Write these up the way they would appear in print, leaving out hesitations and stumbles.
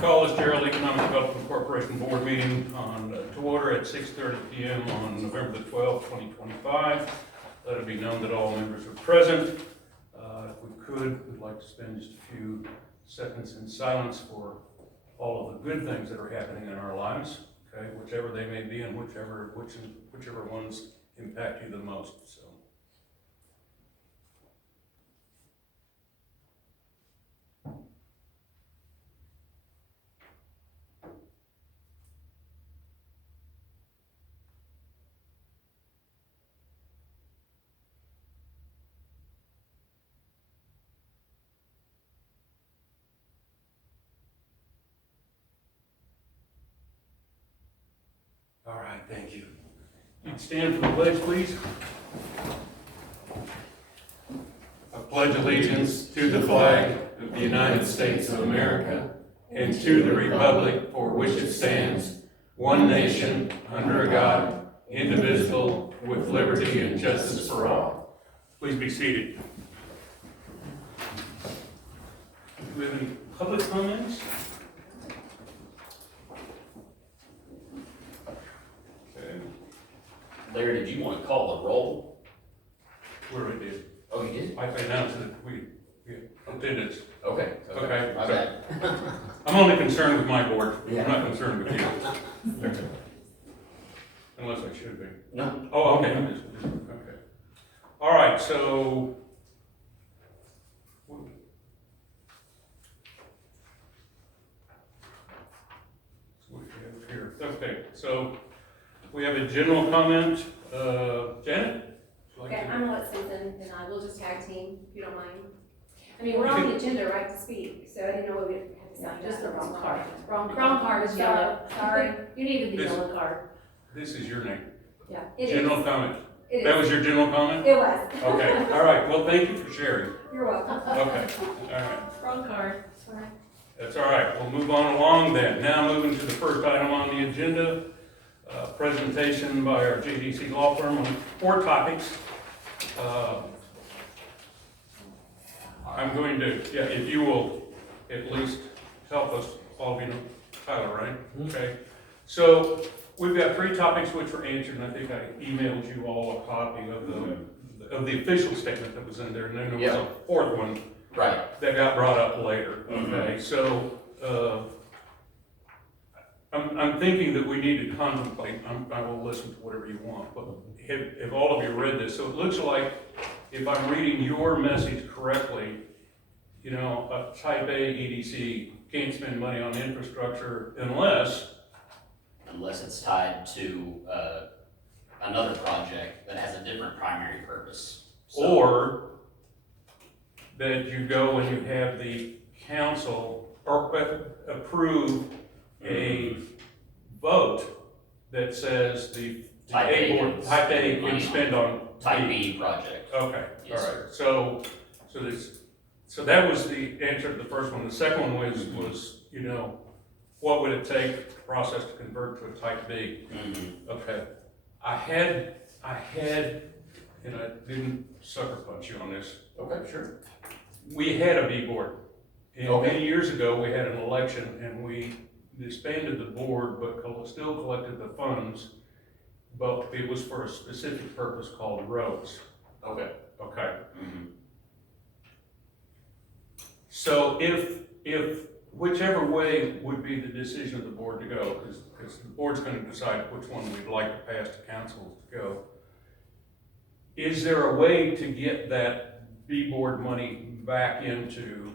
Call this Jarrell Economic Development Corporation Board meeting to order at 6:30 p.m. on November the 12th, 2025. Let it be known that all members are present. If we could, we'd like to spend just a few seconds in silence for all of the good things that are happening in our lives, okay, whichever they may be and whichever ones impact you the most. So. All right, thank you. You'd stand for the pledge, please. I pledge allegiance to the flag of the United States of America and to the republic for which it stands, one nation, under God, indivisible, with liberty and justice for all. Please be seated. Do we have any public comments? Larry, did you want to call the roll? We already did. Oh, you did? I announced that we attendance. Okay. Okay. My bad. I'm only concerned with my board. Yeah. I'm not concerned with you. Unless I should be. No. Oh, okay. Okay. All right, so. What do we have here? Okay, so we have a general comment. Janet? Okay, I'm gonna let Susan and I, we'll just tag team, if you don't mind. I mean, we're on the agenda, right, to speak, so I didn't know what we had to say. Just the wrong card. Wrong card is yellow, sorry. You needed the yellow card. This is your name. Yeah, it is. General comment. It That is. was your general comment? It was. Okay, all right. Well, thank you for sharing. You're welcome. Okay, all right. Wrong card. Sorry. That's all right. We'll move on along then. Now moving to the first item on the agenda, presentation by our JDC law firm on 4 topics. I'm going to, if you will at least help us, all of you know Tyler, right? Mm-hmm. Okay. So we've got 3 topics which were answered, and I think I emailed you all a copy of the official statement that was in there, and then there was a 4th one. Right. That got brought up later. Okay, Mm-hmm. so I'm thinking that we need to contemplate. I will listen to whatever you want, but have all of you read this? So it looks like, if I'm reading your message correctly, you know, a Type A EDC can't spend money on infrastructure unless it's tied to another project that has a different primary purpose. So, or that you go and you have the council or approve a vote that says the Type A board, Type A can spend on Type B project. Okay, Yes, all right. So that was the answer to the first one. The second one was you know, what would it take to process to convert to a Type B? Mm-hmm. Okay. I had, and I didn't sucker punch you on this. Okay, sure. We had a B board. And Okay. many years ago, we had an election and we disbanded the board, but still collected the funds. But it was for a specific purpose called roads. Okay. Okay. Mm-hmm. So if whichever way would be the decision of the board to go, because the board's going to decide which one we'd like to pass to council to go. Is there a way to get that B board money back into?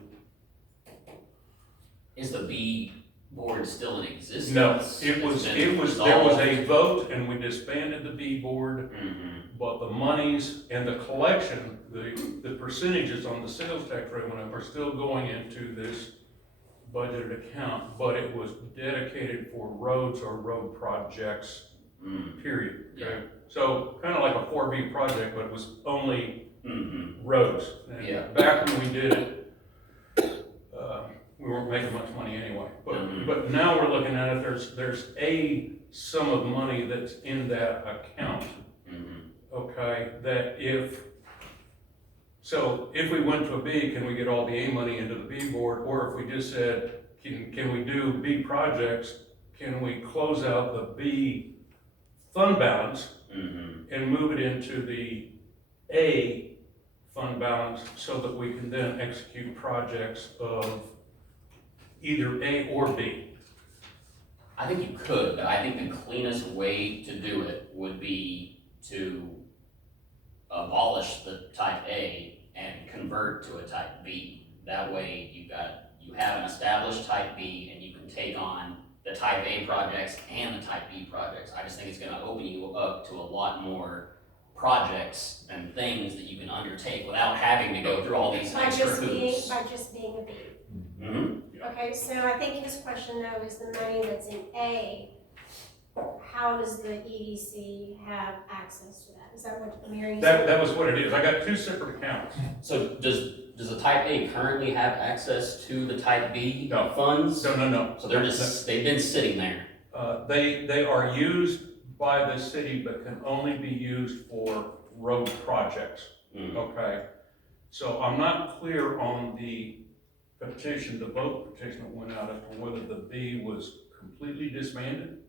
Is the B board still in existence? No, there was a vote and we disbanded the B board, Mm-hmm. but the monies and the collection, the percentages on the sales tax revenue are still going into this budgeted account, but it was dedicated for roads or road projects, period. Okay? So kind of like a 4B project, but it was only roads. And back when we did it, we weren't making much money anyway. But now we're looking at it, there's a sum of money that's in that account. okay, that if we went to a B, can we get all the A money into the B board? Or if we just said, can we do B projects, can we close out the B fund balance and move it into the A fund balance so that we can then execute projects of either A or B? I think you could, but I think the cleanest way to do it would be to abolish the type A and convert to a type B. That way you have an established type B and you can take on the type A projects and the type B projects. I just think it's gonna open you up to a lot more projects and things that you can undertake without having to go through all these extra hoops. By just being a B. Mhm. Okay, so I think his question though is the money that's in A, how does the EDC have access to that? Is that what Mary said? That was what it is. I got two separate accounts. So does the type A currently have access to the type B No. funds? No. So they've been sitting there. They are used by the city, but can only be used for road projects, okay? So I'm not clear on the petition, the vote petition that went out as to whether the B was completely disbanded.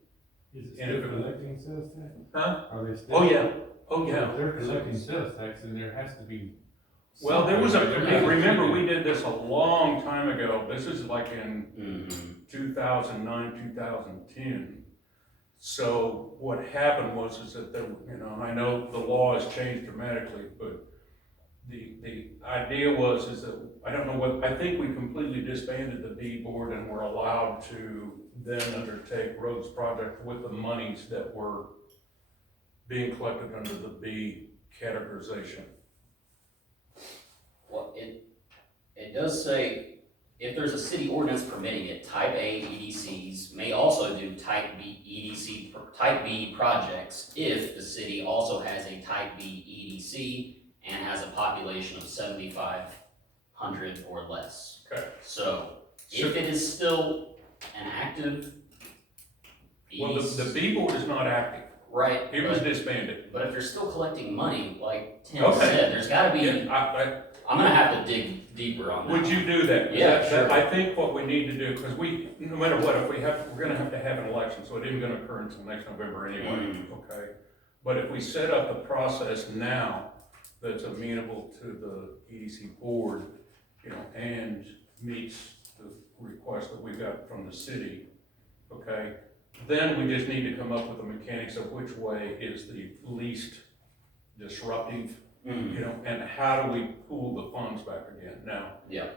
Is it And still if it- collecting sales tax? Huh? Are they still? Oh, yeah, If they're collecting sales tax, then there has to be. Well, there was something. remember, we did this a long time ago. This is like in Mhm. 2009, 2010. So what happened is that there, I know the law has changed dramatically, but the idea is that, I don't know I think we completely disbanded the B board and were allowed to then undertake roads project with the monies that were being collected under the B categorization. Well, it does say, if there's a city ordinance permitting it, type A EDCs may also do type type B projects if the city also has a type B EDC and has a population of 7,500 or less. Okay. So, if it is still an active Well, the B board is not active. right, It was disbanded. but if you're still collecting money, like Tim Okay. said, there's gotta be, Yeah, I'm gonna have to dig deeper on that. would you do that? 'Cause Yeah, that- sure. I think what we need to do, because no matter what, if we're gonna have to have an election, so it isn't gonna occur until next November anyway, okay? But if we set up the process now that's amenable to the EDC board, and meets the request that we got from the city, okay? Then we just need to come up with the mechanics of which way is the least disruptive, and how do we pool the funds back again? Now, Yeah.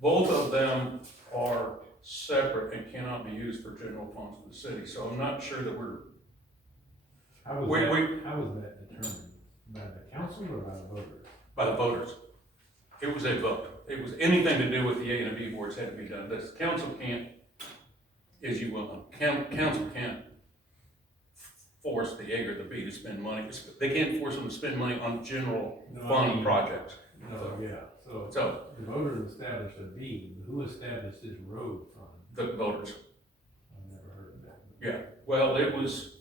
both of them are separate and cannot be used for general funds of the city, so I'm not sure that How was that determined? By the council or by the voters? by the voters. It was a vote. It was anything to do with the A and the B boards had to be done. The council can't, as you will know, council can't force the A or the B to spend money. They can't force them to spend money on general fund projects. No, yeah, so So, the voters established a B, but who established this road fund? the voters. I've never heard of that. Yeah, well, it was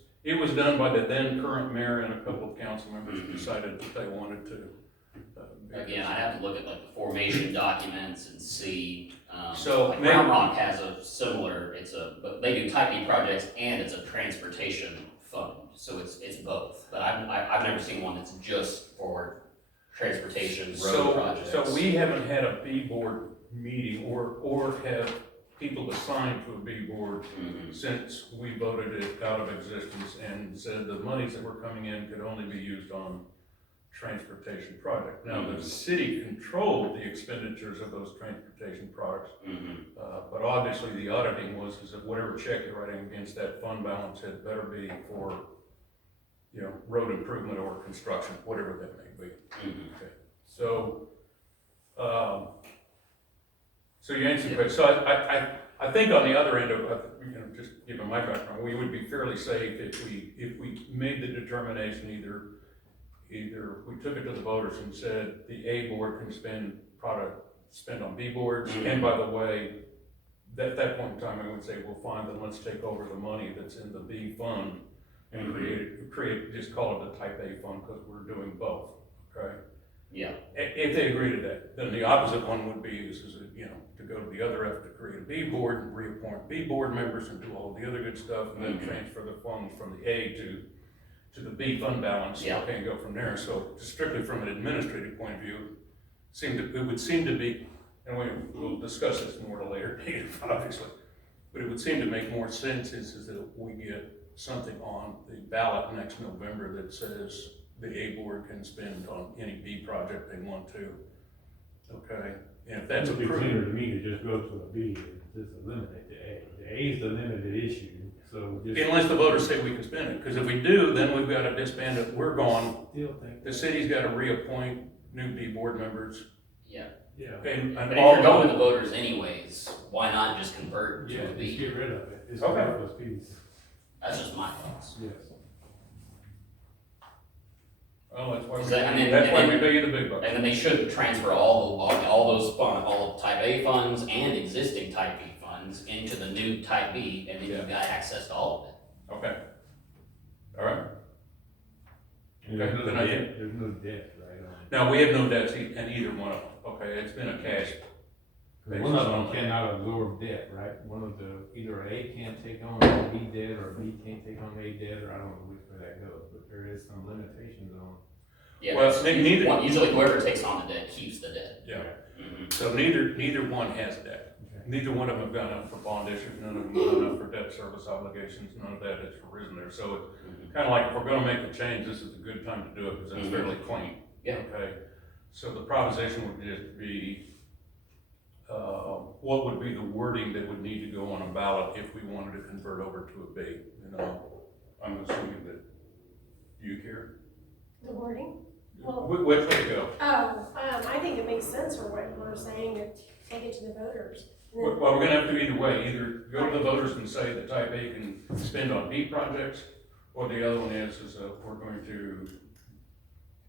done by the then current mayor and a couple of council members who decided that they wanted to. Again, I'd have to look at like the formation documents and see, So, like maybe- Round Rock has a similar, but they do type B projects and it's a transportation fund, so it's both. But I've never seen one that's just for transportation, road projects. So we haven't had a B board meeting or have people assigned to a B board since we voted it out of existence and said the monies that were coming in could only be used on transportation project. Now, the city controlled the expenditures of those transportation products, but obviously the auditing is that whatever check you're writing against that fund balance had better be for, road improvement or construction, whatever that may be. Okay. So, so you answered the question. So I think on the other end of, just given my background, we would be fairly safe if we made the determination either we took it to the voters and said the A board can spend on B boards, and by the way, at that point in time, I would say, well, fine, then let's take over the money that's in the B fund and just call it a type A fund, because we're doing both, okay? Yeah. If they agree to that, then the opposite one would be, to go to the other F to create a B board and reappoint B board members and do all the other good stuff, and then transfer the funds from the A to the B fund balance. Yeah. Okay, and go from there. So strictly from an administrative point of view, it would seem to be, and we'll discuss this more at a later date, obviously, but it would seem to make more sense is that we get something on the ballot next November that says the A board can spend on any B project they want to, okay? And if that's It'd be approved, cleaner to me to just go to a B and just eliminate the A. The A is the limited issue, so just. unless the voters say we can spend it, because if we do, then we've got to disband it, we're gone. Still think. The city's got to reappoint new B board members. Yeah. Yeah. And But if you're going with the voters anyways, why not just convert Yeah, to a just B? get rid of it. It's Okay. a worthless piece. That's just my thoughts. Yes. Well, that's why Is that- and then- that's why and we then- pay you the big bucks. And then they should transfer all those funds, all type A funds and existing type B funds into the new type B, and then you've got access to all of it. Okay. All right. And there's Okay, no then I debt, there's no debt, right? Now, we have no debts in either one of them, okay? It's been a cash. One of them cannot absorb debt, right? One of either A can't take on a B debt, or B can't take on A debt, or I don't know which way that goes, but there is some limitations on. Yeah, Well, it's neither- usually whoever takes on the debt keeps the debt. Yeah. Mhm. So neither one has debt. Okay. Neither one of them have gone up for bond issues, none of them have gone up for debt service obligations, none of that has arisen there. So it's kind of like, if we're gonna make the change, this is a good time to do it, because it's fairly clean. Yeah. Okay, so the proposition would just be, what would be the wording that would need to go on a ballot if we wanted to convert over to a B? I'm assuming that you care. The wording? Well- Which way to go? I think it makes sense for what we're saying, to take it to the voters. And then- Well, we're gonna have to either way, either go to the voters and say that type A can spend on B projects, or the other one is we're going to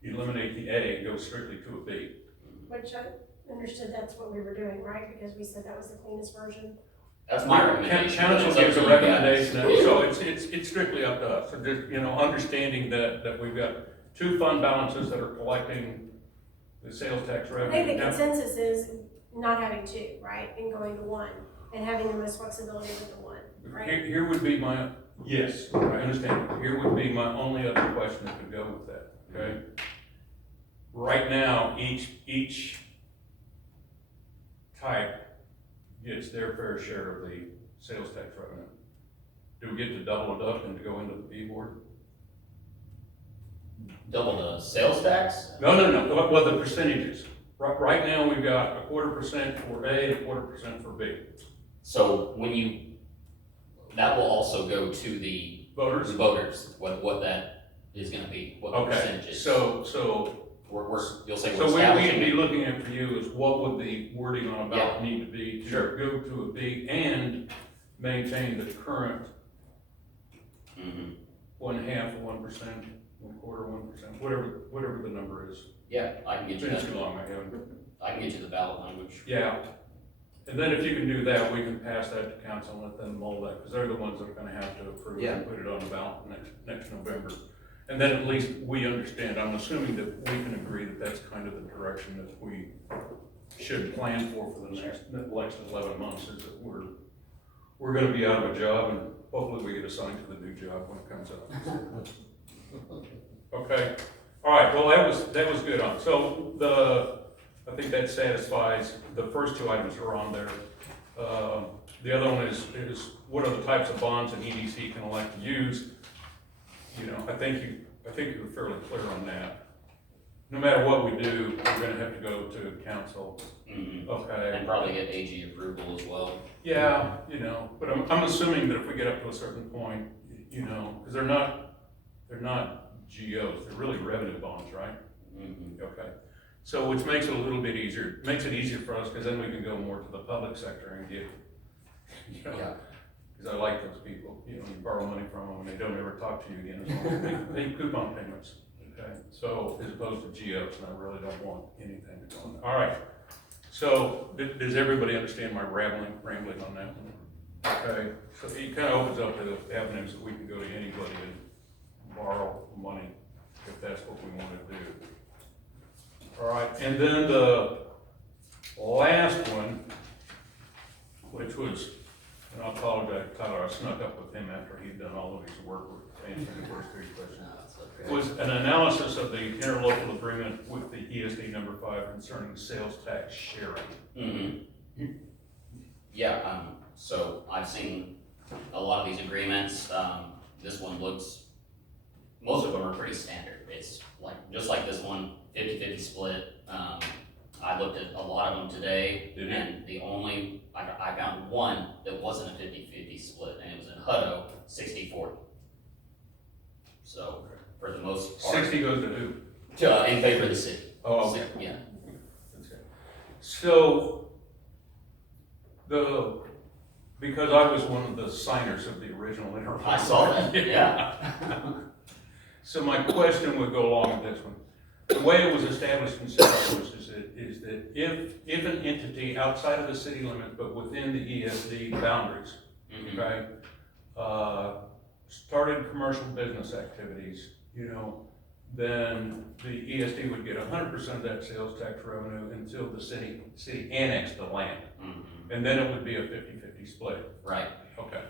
eliminate the A and go strictly to a B. Which I understood that's what we were doing, right? Because we said that was the cleanest version. That's my recommendation. Council It's up gives to a you guys. recommendation, and so it's strictly up to us. So just, understanding that we've got two fund balances that are collecting the sales tax I revenue. think the Now, consensus is not having two, right, and going to one, and having the most flexibility with the one, right? Here would be my, yes, I understand. Here would be my only other question that could go with that, okay? Right now, each type gets their fair share of the sales tax revenue. Do we get to double it up and to go into the B board? Double the sales tax? No, well, the percentages. Right now, we've got 1/4% for A, 1/4% for B. So that will also go to the Voters? voters, what that is gonna be, what the Okay, percentage is. so You'll say we're So we'd establishing. be looking at for you is what would the wording on a ballot need to be to Sure. go to a B and maintain the current Mhm. 1/2, 1%, 1/4, 1%, whatever the number is. Yeah, I can get It's you been that, too long, I haven't. I can get you the ballot language. Yeah. And then if you can do that, we can pass that to council and let them mull that, because they're the ones that are gonna have to approve Yeah. and put it on the ballot next November. And then at least we understand, I'm assuming that we can agree that that's kind of the direction that we should plan for the next 11 months, is that we're gonna be out of a job, and hopefully we get assigned to the new job when it comes up. Okay, all right, well, that was good on, so I think that satisfies, the first two items are on there. The other one is what are the types of bonds an EDC can elect to use? I think you were fairly clear on that. No matter what we do, we're gonna have to go to council, Mhm. okay? And probably get AG approval as well. Yeah, but I'm assuming that if we get up to a certain point, because they're not GOs, they're really revenue bonds, right? Mhm. Okay, so which makes it a little bit easier, makes it easier for us, because then we can go more to the public sector and get, Yeah. because I like those people, you borrow money from them and they don't ever talk to you again, as long as they pay coupon payments, okay? So, as opposed to GOs, and I really don't want anything to go on. All right, so, does everybody understand my rambling on that one? Okay, so it kind of opens up the avenues that we can go to anybody borrow money if that's what we want to do. All right, and then the last one, which was, and I apologize, Tyler, I snuck up with him after he'd done all of his work with answering the first three questions. Was an analysis of the interlocal agreement with the ESD number 5 concerning sales tax sharing. Mm-hmm. Yeah, so I've seen a lot of these agreements. This one looks, most of them are pretty standard. It's like, just like this one, 50-50 split. I looked at a lot of them today, and the only, I found one that wasn't a 50-50 split, and it was in Hutto, 60-40. So, for the most part. 60 goes to who? In favor of the city. Oh, okay. Yeah. So, because I was one of the signers of the original interlocal. I saw that, yeah. So my question would go along with this one. The way it was established in St. Louis is that if an entity outside of the city limits, but within the ESD boundaries, Mm-hmm. okay, started commercial business activities, then the ESD would get 100% of that sales tax revenue until the city annexed the land. Mm-hmm. And then it would be a 50-50 split. Right. Okay.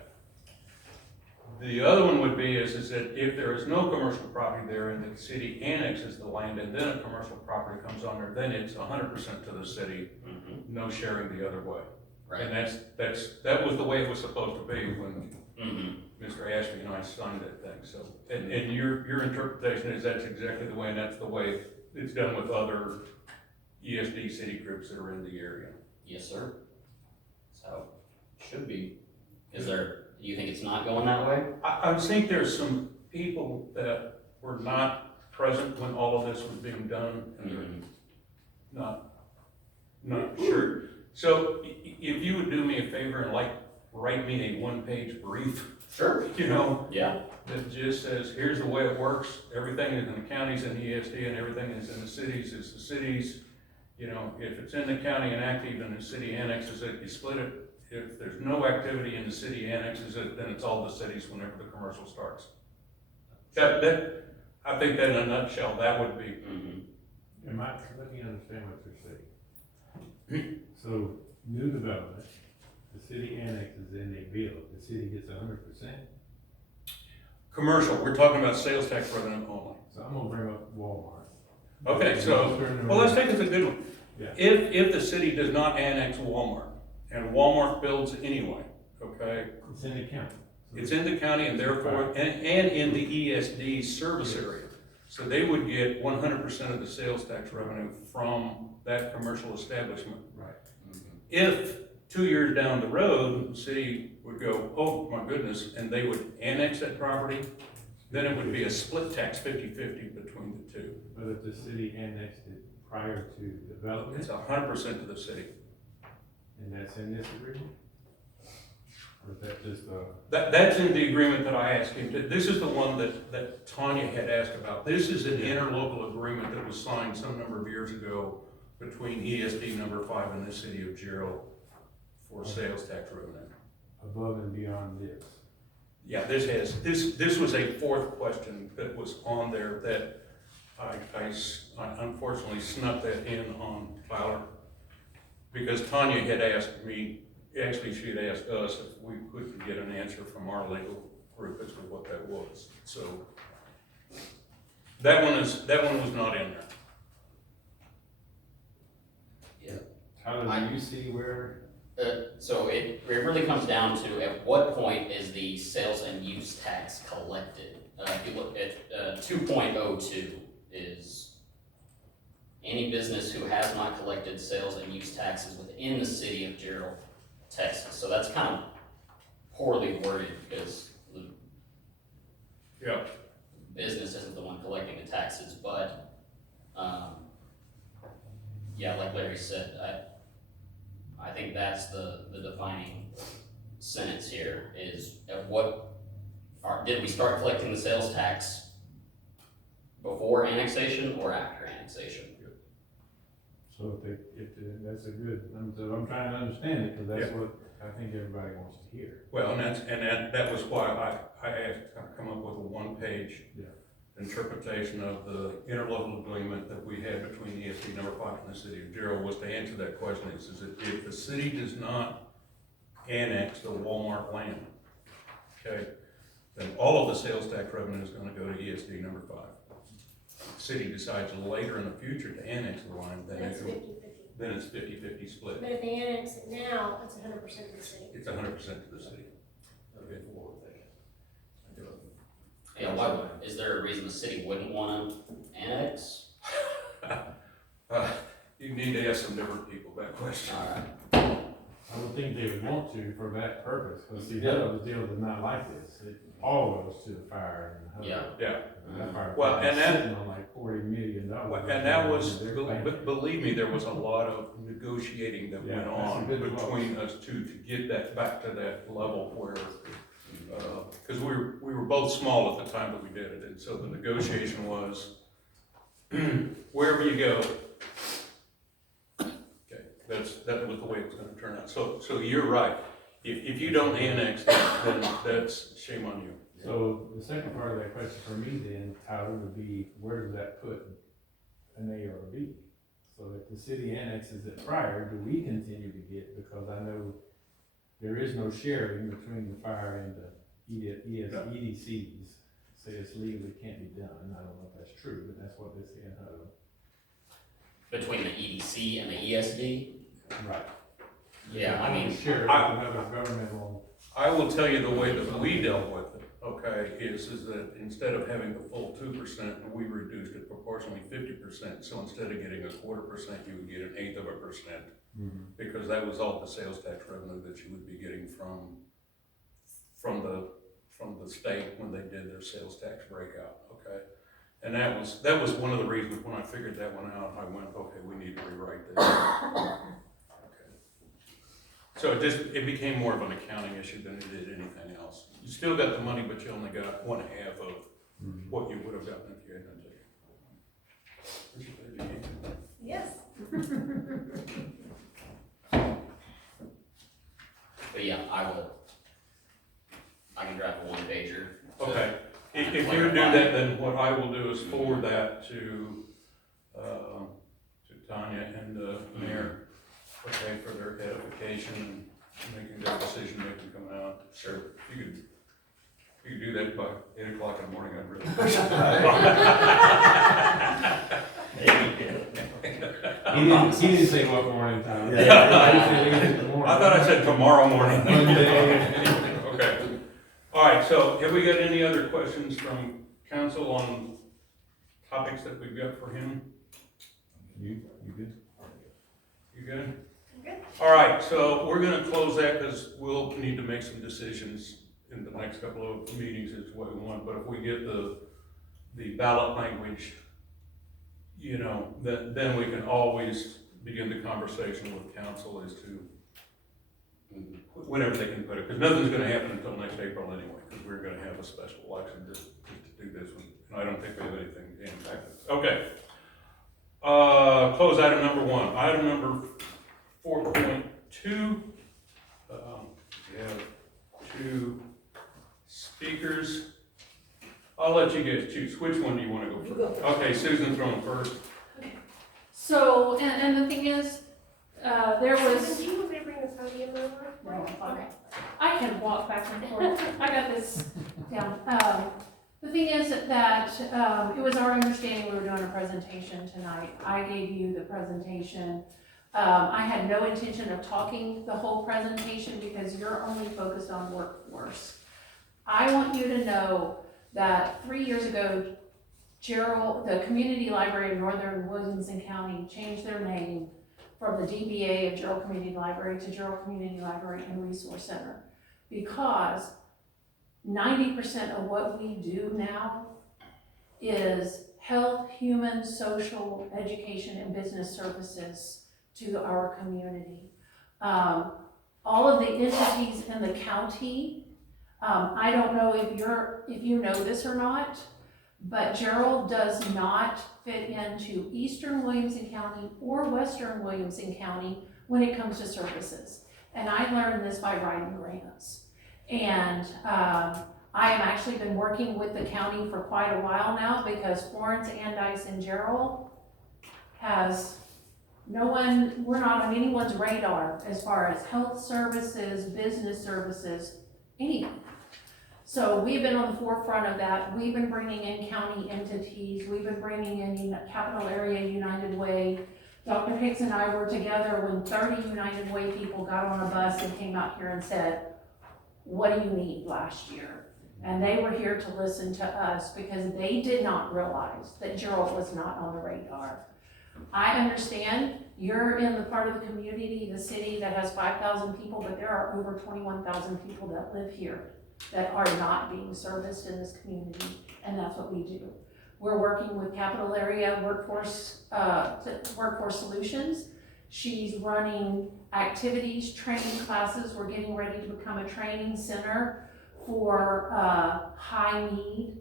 The other one would be is that if there is no commercial property there and the city annexes the land and then a commercial property comes on there, then it's 100% to the city, Mm-hmm. no sharing the other way. Right. And that was the way it was supposed to be when Mm-hmm. Mr. Ashby and I signed that thing, so. And your interpretation is that's exactly the way, and that's the way it's done with other ESD city groups that are in the area. Yes, sir. So, should be. Do you think it's not going that way? I think there's some people that were not present when all of this was being done, and they're not sure. So if you would do me a favor and write me a one-page brief, Sure. Yeah. that just says, here's the way it works, everything is in the counties and ESD and everything is in the cities, is the cities. If it's in the county and active and the city annexes it, you split it. If there's no activity and the city annexes it, then it's all the cities whenever the commercial starts. I think that in a nutshell, that would be. Mm-hmm. Let me understand what you're saying. So, new development, the city annexes and they build, the city gets 100%. Commercial, we're talking about sales tax revenue only. So I'm gonna bring up Walmart. Okay, so, well, let's take it as a good one. Yeah. If the city does not annex Walmart, and Walmart builds anyway, okay, It's in the county. it's in the county and therefore, and in the ESD service area. So they would get 100% of the sales tax revenue from that commercial establishment. Right. If 2 years down the road, the city would go, oh my goodness, and they would annex that property, then it would be a split tax 50-50 between the two. But if the city annexed it prior to development, It's 100% to the city. and that's in this agreement? Or is that just, That's in the agreement that I asked him to, this is the one that Tanya had asked about. This is an interlocal agreement that was signed some number of years ago between ESD number 5 and the city of Jarrell for sales tax revenue. above and beyond this? Yeah, this was a fourth question that was on there that I unfortunately snuck that in on Tyler. Because Tanya had asked me, actually she had asked us if we could get an answer from our legal group as to what that was. So that one was not in there. Tyler, do you see where? So it really comes down to at what point is the sales and use tax collected? If you look at 2.02 is any business who has not collected sales and use taxes within the city of Jarrell, Texas. So that's kind of poorly worded because the Yeah. business isn't the one collecting the taxes, but yeah, like Larry said, I think that's the defining sentence here is did we start collecting the sales tax before annexation or after annexation? So that's a good, I'm trying to understand it, because that's what I think everybody wants to hear. Well, and that was why I asked to come up with a one-page interpretation of the interlocal agreement that we had between ESD number 5 and the city of Jarrell. Was to answer that question, is that if the city does not annex the Walmart land, okay, then all of the sales tax revenue is gonna go to ESD number 5. If the city decides later in the future to annex the line, then That's it's 50/50. then it's 50-50 split. But if they annex it now, it's 100% to the city. It's 100% to the city. Okay. Yeah, why, is there a reason the city wouldn't wanna annex? You need to ask some different people that question. Alright, I would think they would want to for that purpose, because see, the other deal is not like this. It all goes to the fire and. yeah. Yeah. That fire Well, and department's that- sitting on like $40 million. And that was, They're paying. believe me, there was a lot of negotiating that went Yeah, on that's a good between us two to get that back to that level where, because we were both small at the time that we did it, and so the negotiation was, wherever you go, okay, that was the way it was gonna turn out. So you're right. If you don't annex that, then that's shame on you. So the second part of that question for me then, Tyler, would be, where does that put an A or a B? So if the city annexes it prior, do we continue to get, because I know there is no sharing between the fire and the EDCs. Say it's legally can't be done, I don't know if that's true, but that's what they're saying, Between the EDC and the ESD? Right. Yeah, I mean, Share it with another governmental. I will tell you the way that we dealt with it, okay, is that instead of having the full 2%, we reduced it proportionally 50%. So instead of getting 1/4%, you would get 1/8%, because that was all the sales tax revenue that you would be getting from the state when they did their sales tax breakout, okay? And that was one of the reasons when I figured that one out, I went, okay, we need to rewrite this. Okay. So it became more of an accounting issue than it did anything else. You still got the money, but you only got 1/2 of what you would have gotten if you had done it. Yes. but yeah, I can draft a 1-pager. Okay, if you would do that, then what I will do is forward that to Tanya and the mayor, okay, for their edification and making their decision making come out. Sure. If you could do that by 8 o'clock in the morning, I'd really He didn't say what morning time. I thought I said tomorrow morning. Okay. All right, so have we got any other questions from council on topics that we've got for him? You good? You good? Good. All right, so we're gonna close that because we'll need to make some decisions in the next couple of meetings is what we want. But if we get the ballot language, you know, then we can always begin the conversation with council as to whenever they can put it, because nothing's gonna happen until next April anyway, because we're gonna have a special election just to do this one. And I don't think we have anything to impact it. Okay. Close item number 1. Item number 4.2. We have 2 speakers. I'll let you guys choose. Which one do you want to go You first? go Okay, Susan's going first. So, and the thing is, there Susan, was, do you want me to bring the podium over? No, I'm fine. Okay. I can walk back and forth, I got this down. The thing is that, it was our understanding we were doing a presentation tonight. I gave you the presentation. I had no intention of talking the whole presentation because you're only focused on workforce. I want you to know that 3 years ago, Jarrell, the Community Library of Northern Williamson County changed their name from the DBA of Jarrell Community Library to Jarrell Community Library and Resource Center, because 90% of what we do now is health, human, social, education, and business services to our community. All of the entities in the county, I don't know if you know this or not, But Jarrell does not fit into Eastern Williamson County or Western Williamson County when it comes to services. And I learned this by writing grants. And I have actually been working with the county for quite a while now because Florence, Andice, and Jarrell we're not on anyone's radar as far as health services, business services, anything. So we've been on the forefront of that. We've been bringing in county entities. We've been bringing in Capital Area United Way. Dr. Hicks and I were together when 30 United Way people got on a bus and came out here and said, what do you need last year? And they were here to listen to us because they did not realize that Jarrell was not on the radar. I understand you're in the part of the community, the city that has 5,000 people, but there are over 21,000 people that live here that are not being serviced in this community, and that's what we do. We're working with Capital Area Workforce Solutions. She's running activities, training classes. We're getting ready to become a training center for high need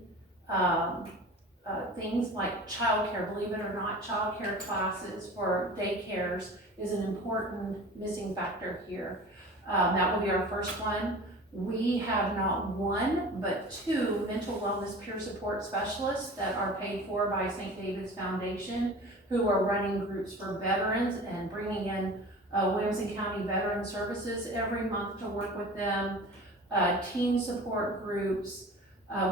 things like childcare. Believe it or not, childcare classes for daycares is an important missing factor here. That will be our first one. We have not one, but 2 mental wellness peer support specialists that are paid for by St. David's Foundation, who are running groups for veterans and bringing in Williamson County Veteran Services every month to work with them, teen support groups.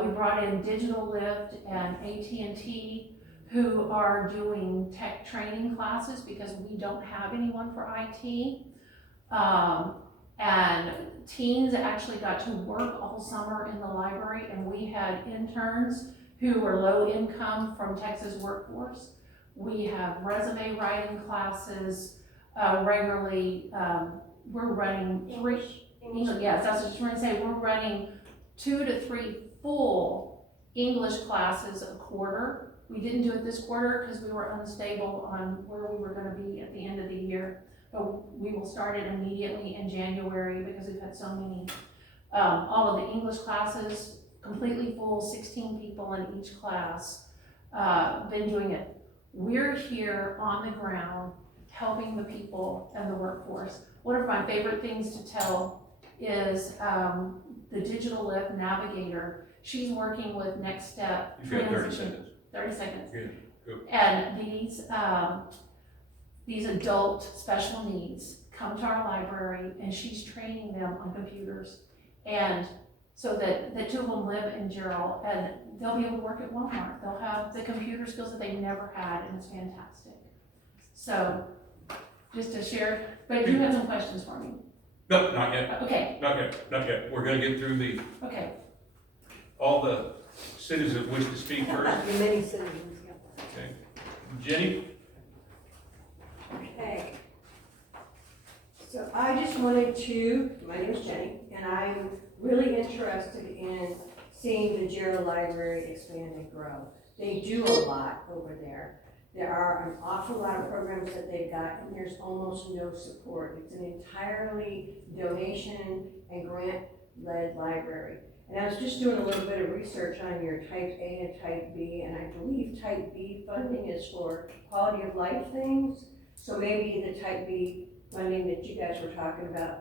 We brought in Digital Lift and AT&T, who are doing tech training classes because we don't have anyone for IT. And teens actually got to work all summer in the library, and we had interns who were low income from Texas Workforce. We have resume writing classes regularly. We're running English, yes, that's what I was trying to say. We're running 2 to 3 full English classes a quarter. We didn't do it this quarter because we were unstable on where we were going to be at the end of the year. But we will start it immediately in January because we've had so many. All of the English classes, completely full, 16 people in each class, been doing it. We're here on the ground helping the people and the workforce. One of my favorite things to tell is the Digital Lift Navigator. She's working with Next Step. You've got 30 seconds. 30 seconds. Yeah, go. And these adult special needs come to our library, and she's training them on computers. And so that the 2 of them live in Jarrell, and they'll be able to work at Walmart. They'll have the computer skills that they've never had, and it's fantastic. So, just to share, but you have some questions for me? No, not yet, Okay, not yet. We're gonna get through okay. all the citizens that wish to speak first. The many citizens, yeah. Okay. Jenny? Okay. So I just wanted to, my name is Jenny, and I'm really interested in seeing the Jarrell Library expand and grow. They do a lot over there. There are an awful lot of programs that they've got, and there's almost no support. It's an entirely donation and grant-led library. And I was just doing a little bit of research on your type A and type B, and I believe type B funding is for quality of life things. So maybe the type B funding that you guys were talking about,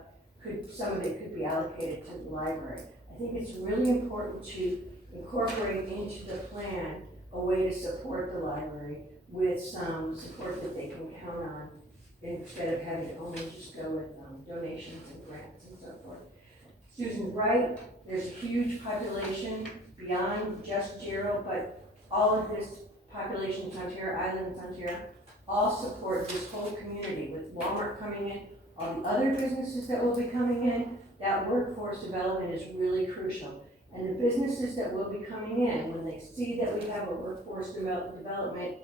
some of it could be allocated to the library. I think it's really important to incorporate into the plan a way to support the library with some support that they can count on instead of having to only just go with donations and grants and so forth. Susan's right, there's a huge population beyond just Jarrell, but all of this population in Ontario, Island and Ontario, all support this whole community. With Walmart coming in, all the other businesses that will be coming in, that workforce development is really crucial. And the businesses that will be coming in, when they see that we have a workforce development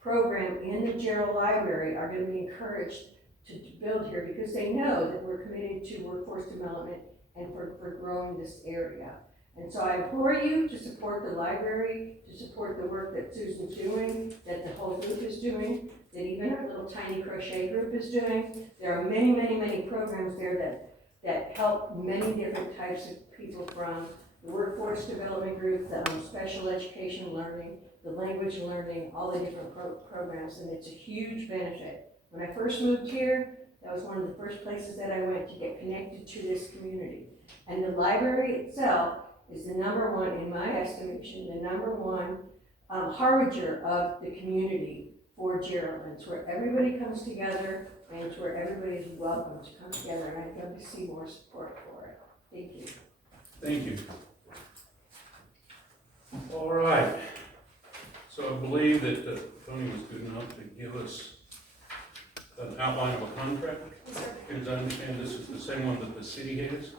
program in the Jarrell Library, are going to be encouraged to build here because they know that we're committed to workforce development and for growing this area. And so I implore you to support the library, to support the work that Susan's doing, that the whole group is doing, that even our little tiny crochet group is doing. There are many, many, many programs there that help many different types of people from the workforce development group, the special education learning, the language learning, all the different programs, and it's a huge benefit. When I first moved here, that was one of the first places that I went to get connected to this community. And the library itself is the number one, in my estimation, the number one harbinger of the community for Jarrell. It's where everybody comes together, and it's where everybody is welcome to come together, and I'd love to see more support for it. Thank you. Thank you. All right. So I believe that Tony was good enough to give us an outline of a contract. As I understand, this is the same one that the city has.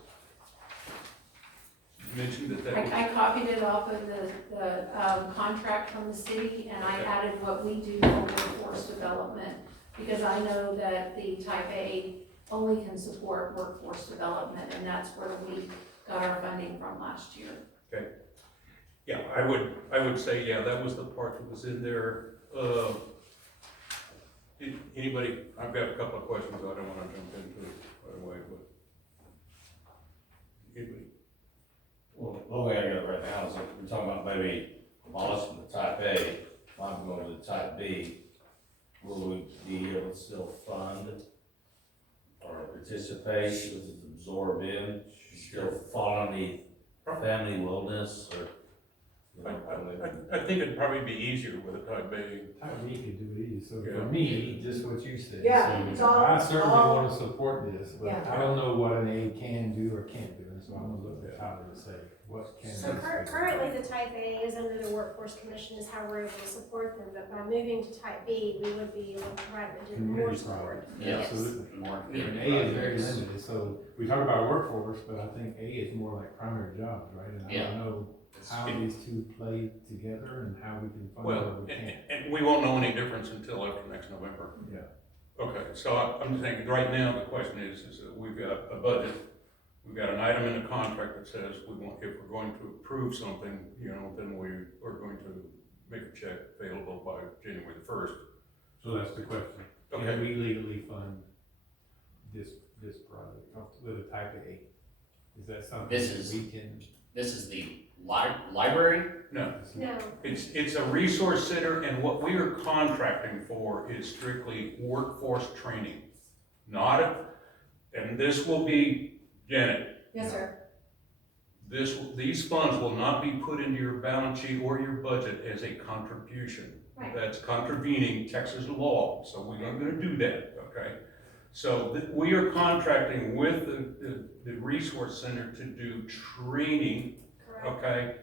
You mentioned that that was. I copied it off of the contract from the city, and I added what we do for workforce development, because I know that the type A only can support workforce development, and that's where we got our funding from last year. Okay. Yeah, I would say, yeah, that was the part that was in there. Anybody, I've got a couple of questions, I don't wanna jump into it right away, but. Anybody? Well, the way I got it right now is that we're talking about maybe abolishing the type A, if I'm going to the type B, will we be able to still fund or participate, does it absorb in, still fall underneath family wellness or? I think it'd probably be easier with a type B. Type B could do it easy, so Yeah. for me, just what you said. Yeah, so it's all- I certainly all- wanna support this, but Yeah. I don't know what an A can do or can't do, and so I'm gonna look at Tyler to say, what can. So this do? currently, the type A is under the workforce commission is how we're able to support them, but by moving to type B, we would be able to provide them more Community support. project. Yes. Absolutely. More And community A is very projects. limited, so we talk about workforce, but I think A is more like primary jobs, right? And I Yeah. don't know how these two play together and how we can fund Well, what we can. and we won't know any difference until after next November. Yeah. Okay, so I'm thinking, right now, the question is that we've got a budget, we've got an item in the contract that says we want, if we're going to approve something, then we are going to make a check available by January the 1st. So that's the question. Okay. Can we legally fund this project with a type of A? Is that something This that is- we can? This is the library? No, No, it's a resource center, and what we are contracting for is strictly workforce training. And this will be, Janet, Yes, sir. these funds will not be put into your balance sheet or your budget as a contribution. Right. That's contravening Texas law, so we're not gonna do that, okay? So we are contracting with the resource center to do training, correct. okay?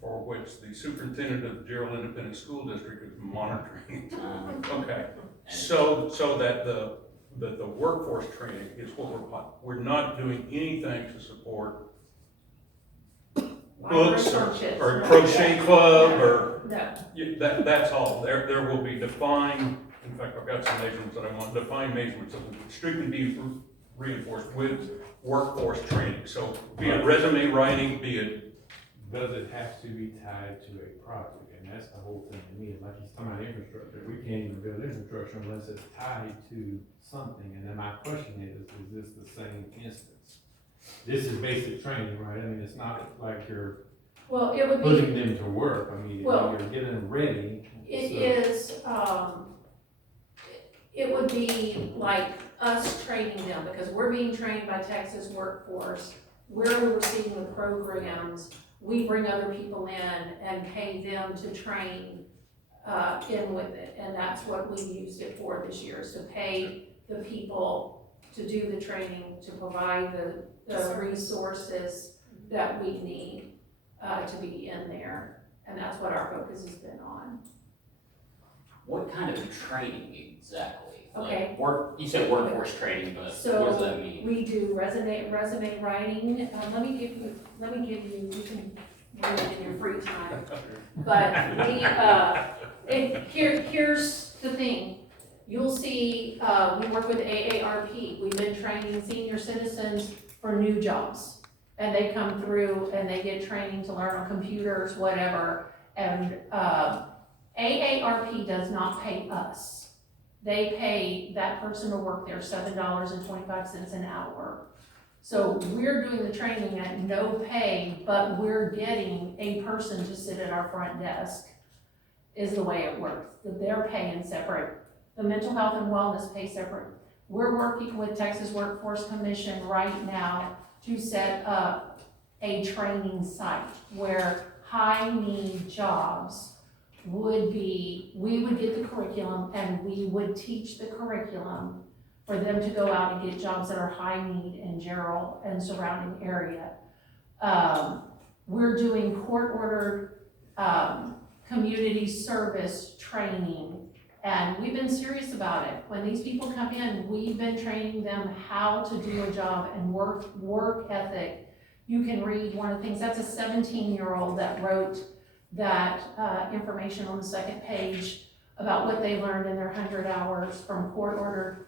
For which the superintendent of the Jarrell Independent School District is monitoring. Okay, so that the workforce training is what we're not doing anything to support books Library or no. crochet club or, No, that's all. There will be defined, in fact, I've got some measurements that I want, defined measurements that will strictly be reinforced with workforce training. So be it resume writing, be it, Does it have to be tied to a project? And that's the whole thing to me, like he's talking about infrastructure, we can't even build infrastructure unless it's tied to something. And then my question is this the same instance? This is basic training, right? I mean, it's not like you're well, it would putting be, them to work, I mean, Well, you're getting them ready. it so- is, it would be like us training them, because we're being trained by Texas Workforce. We're overseeing the programs, we bring other people in and pay them to train, in with it. And that's what we used it for this year, is to pay the people to do the training, to provide the resources that we need, to be in there. And that's what our focus has been on. What kind of training exactly? Okay. You said workforce training, but So- what does that mean? We do resume writing, let me give you, you can read it in your free time. But here's the thing, you'll see, we work with AARP, we've been training senior citizens for new jobs. And they come through and they get training to learn on computers, whatever, and, AARP does not pay us. They pay that person to work there $7.25 an hour. So we're doing the training at no pay, but we're getting a person to sit at our front desk, is the way it works. They're paying separate. The mental health and wellness pay separate. We're working with Texas Workforce Commission right now to set up a training site where high-need jobs would be, we would get the curriculum and we would teach the curriculum for them to go out and get jobs that are high need in Jarrell and surrounding area. We're doing court-ordered community service training, and we've been serious about it. When these people come in, we've been training them how to do a job and work ethic. You can read one of the things, that's a 17-year-old that wrote that information on the second page about what they learned in their 100 hours from court order.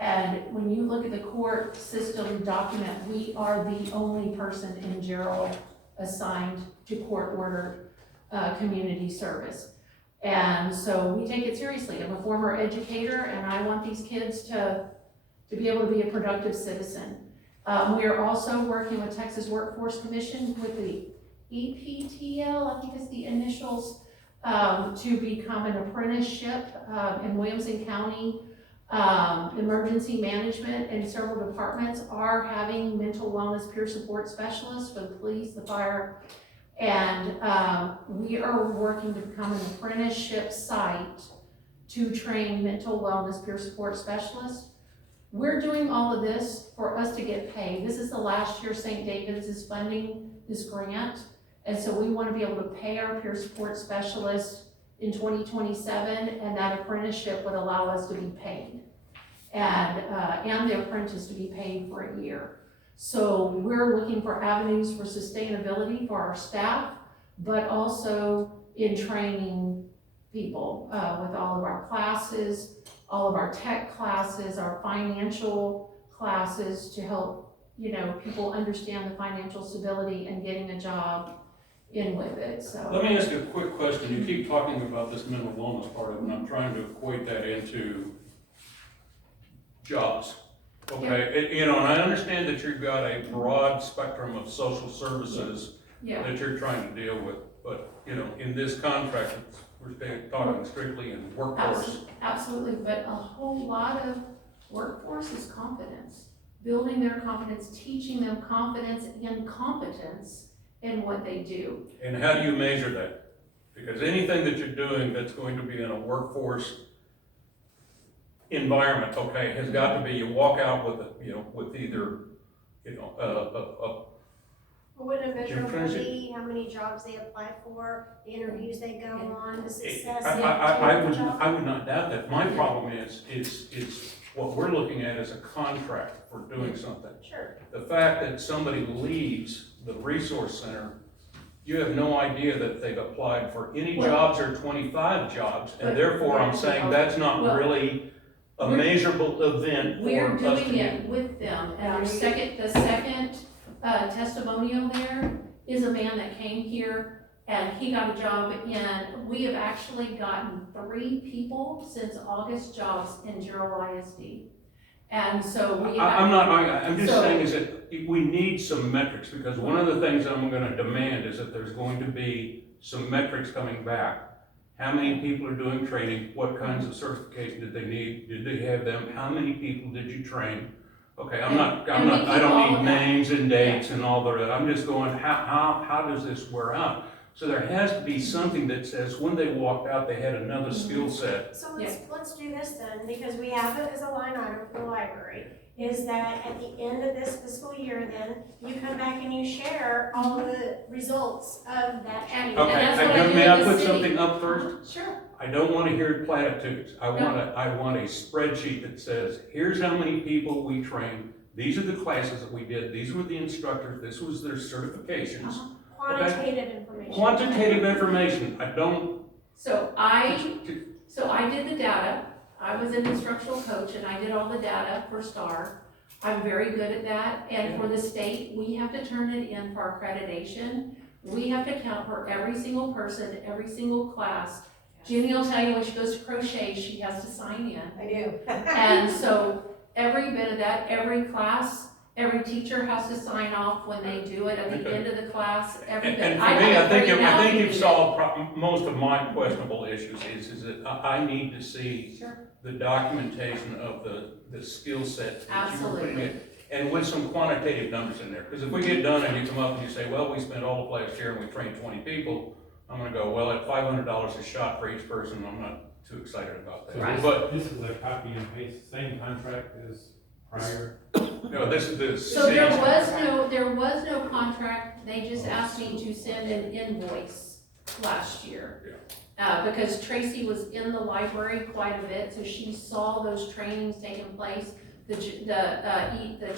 And when you look at the court system document, we are the only person in Jarrell assigned to court order community service. And so we take it seriously. I'm a former educator and I want these kids to be able to be a productive citizen. We are also working with Texas Workforce Commission with the EPTL, I think it's the initials, to become an apprenticeship in Williamson County. Emergency management and several departments are having mental wellness peer support specialists for the police, the fire, and we are working to become an apprenticeship site to train mental wellness peer support specialists. We're doing all of this for us to get paid. This is the last year St. David's is funding this grant, and so we want to be able to pay our peer support specialists in 2027, and that apprenticeship would allow us to be paid, and the apprentice to be paid for a year. So we're looking for avenues for sustainability for our staff, but also in training people with all of our classes, all of our tech classes, our financial classes to help, people understand the financial stability and getting a job in with it, so. Let me ask you a quick question. You keep talking about this mental wellness part of it, and I'm trying to equate that into jobs. Okay, and I understand that you've got a broad spectrum of social services that you're trying to deal with, but, in this contract, we're talking strictly in workforce. Absolutely, but a whole lot of workforce is confidence. Building their confidence, teaching them confidence and competence in what they do. And how do you measure that? Because anything that you're doing that's going to be in a workforce environment, has got to be, you walk out with with either, Would a measurable be how many jobs they apply for, the interviews they go on, the success? I would not doubt that. My problem is what we're looking at is a contract for doing something. Sure. The fact that somebody leaves the resource center, you have no idea that they've applied for any jobs or 25 jobs, and therefore I'm saying that's not really a measurable event for We're us doing to it with them, and the second testimonial there is a man that came here and he got a job in, we have actually gotten 3 people since August jobs in Jarrell ISD. And so we have. I'm just saying is that we need some metrics, because one of the things I'm gonna demand is that there's going to be some metrics coming back. How many people are doing training? What kinds of certification did they need? Did they have them? How many people did you train? Okay, I don't need names and dates and all the rest. I'm just going, how does this wear out? So there has to be something that says when they walked out, they had another skill set. So let's do this then, because we have it as a line item for the library, is that at the end of this fiscal year then, you come back and you share all the results of that training. Okay, that's what I do may in I the put city. something up first? Sure. I don't want to hear platitudes. I want a spreadsheet that says, here's how many people we trained. These are the classes that we did. These were the instructors. This was their certifications. Quantitative information. Quantitative information. So I did the data. I was an instructional coach and I did all the data for STAR. I'm very good at that. And for the state, we have to turn it in for accreditation. We have to count for every single person, every single class. Jenny will tell you when she goes to crochet, she has to sign in. I do. And so every bit of that, every class, Every teacher has to sign off when they do it at the Okay. end of the class, everything. And for me, I think, now I think you've meeting it. solved most of my questionable issues, is that I need to see Sure. the documentation of the skill sets that you were putting Absolutely. in, and with some quantitative numbers in there. Because if we get done and you come up and you say, well, we spent all of last year and we trained 20 people, I'm gonna go, well, at $500 a shot for each person, I'm not too excited about So that. this, But, this is a copy and paste, same contract as prior? no, this is the So there city's. was no contract, they just asked me to send an invoice last year. Because Tracy was in the library quite a bit, so she saw those trainings taking place. The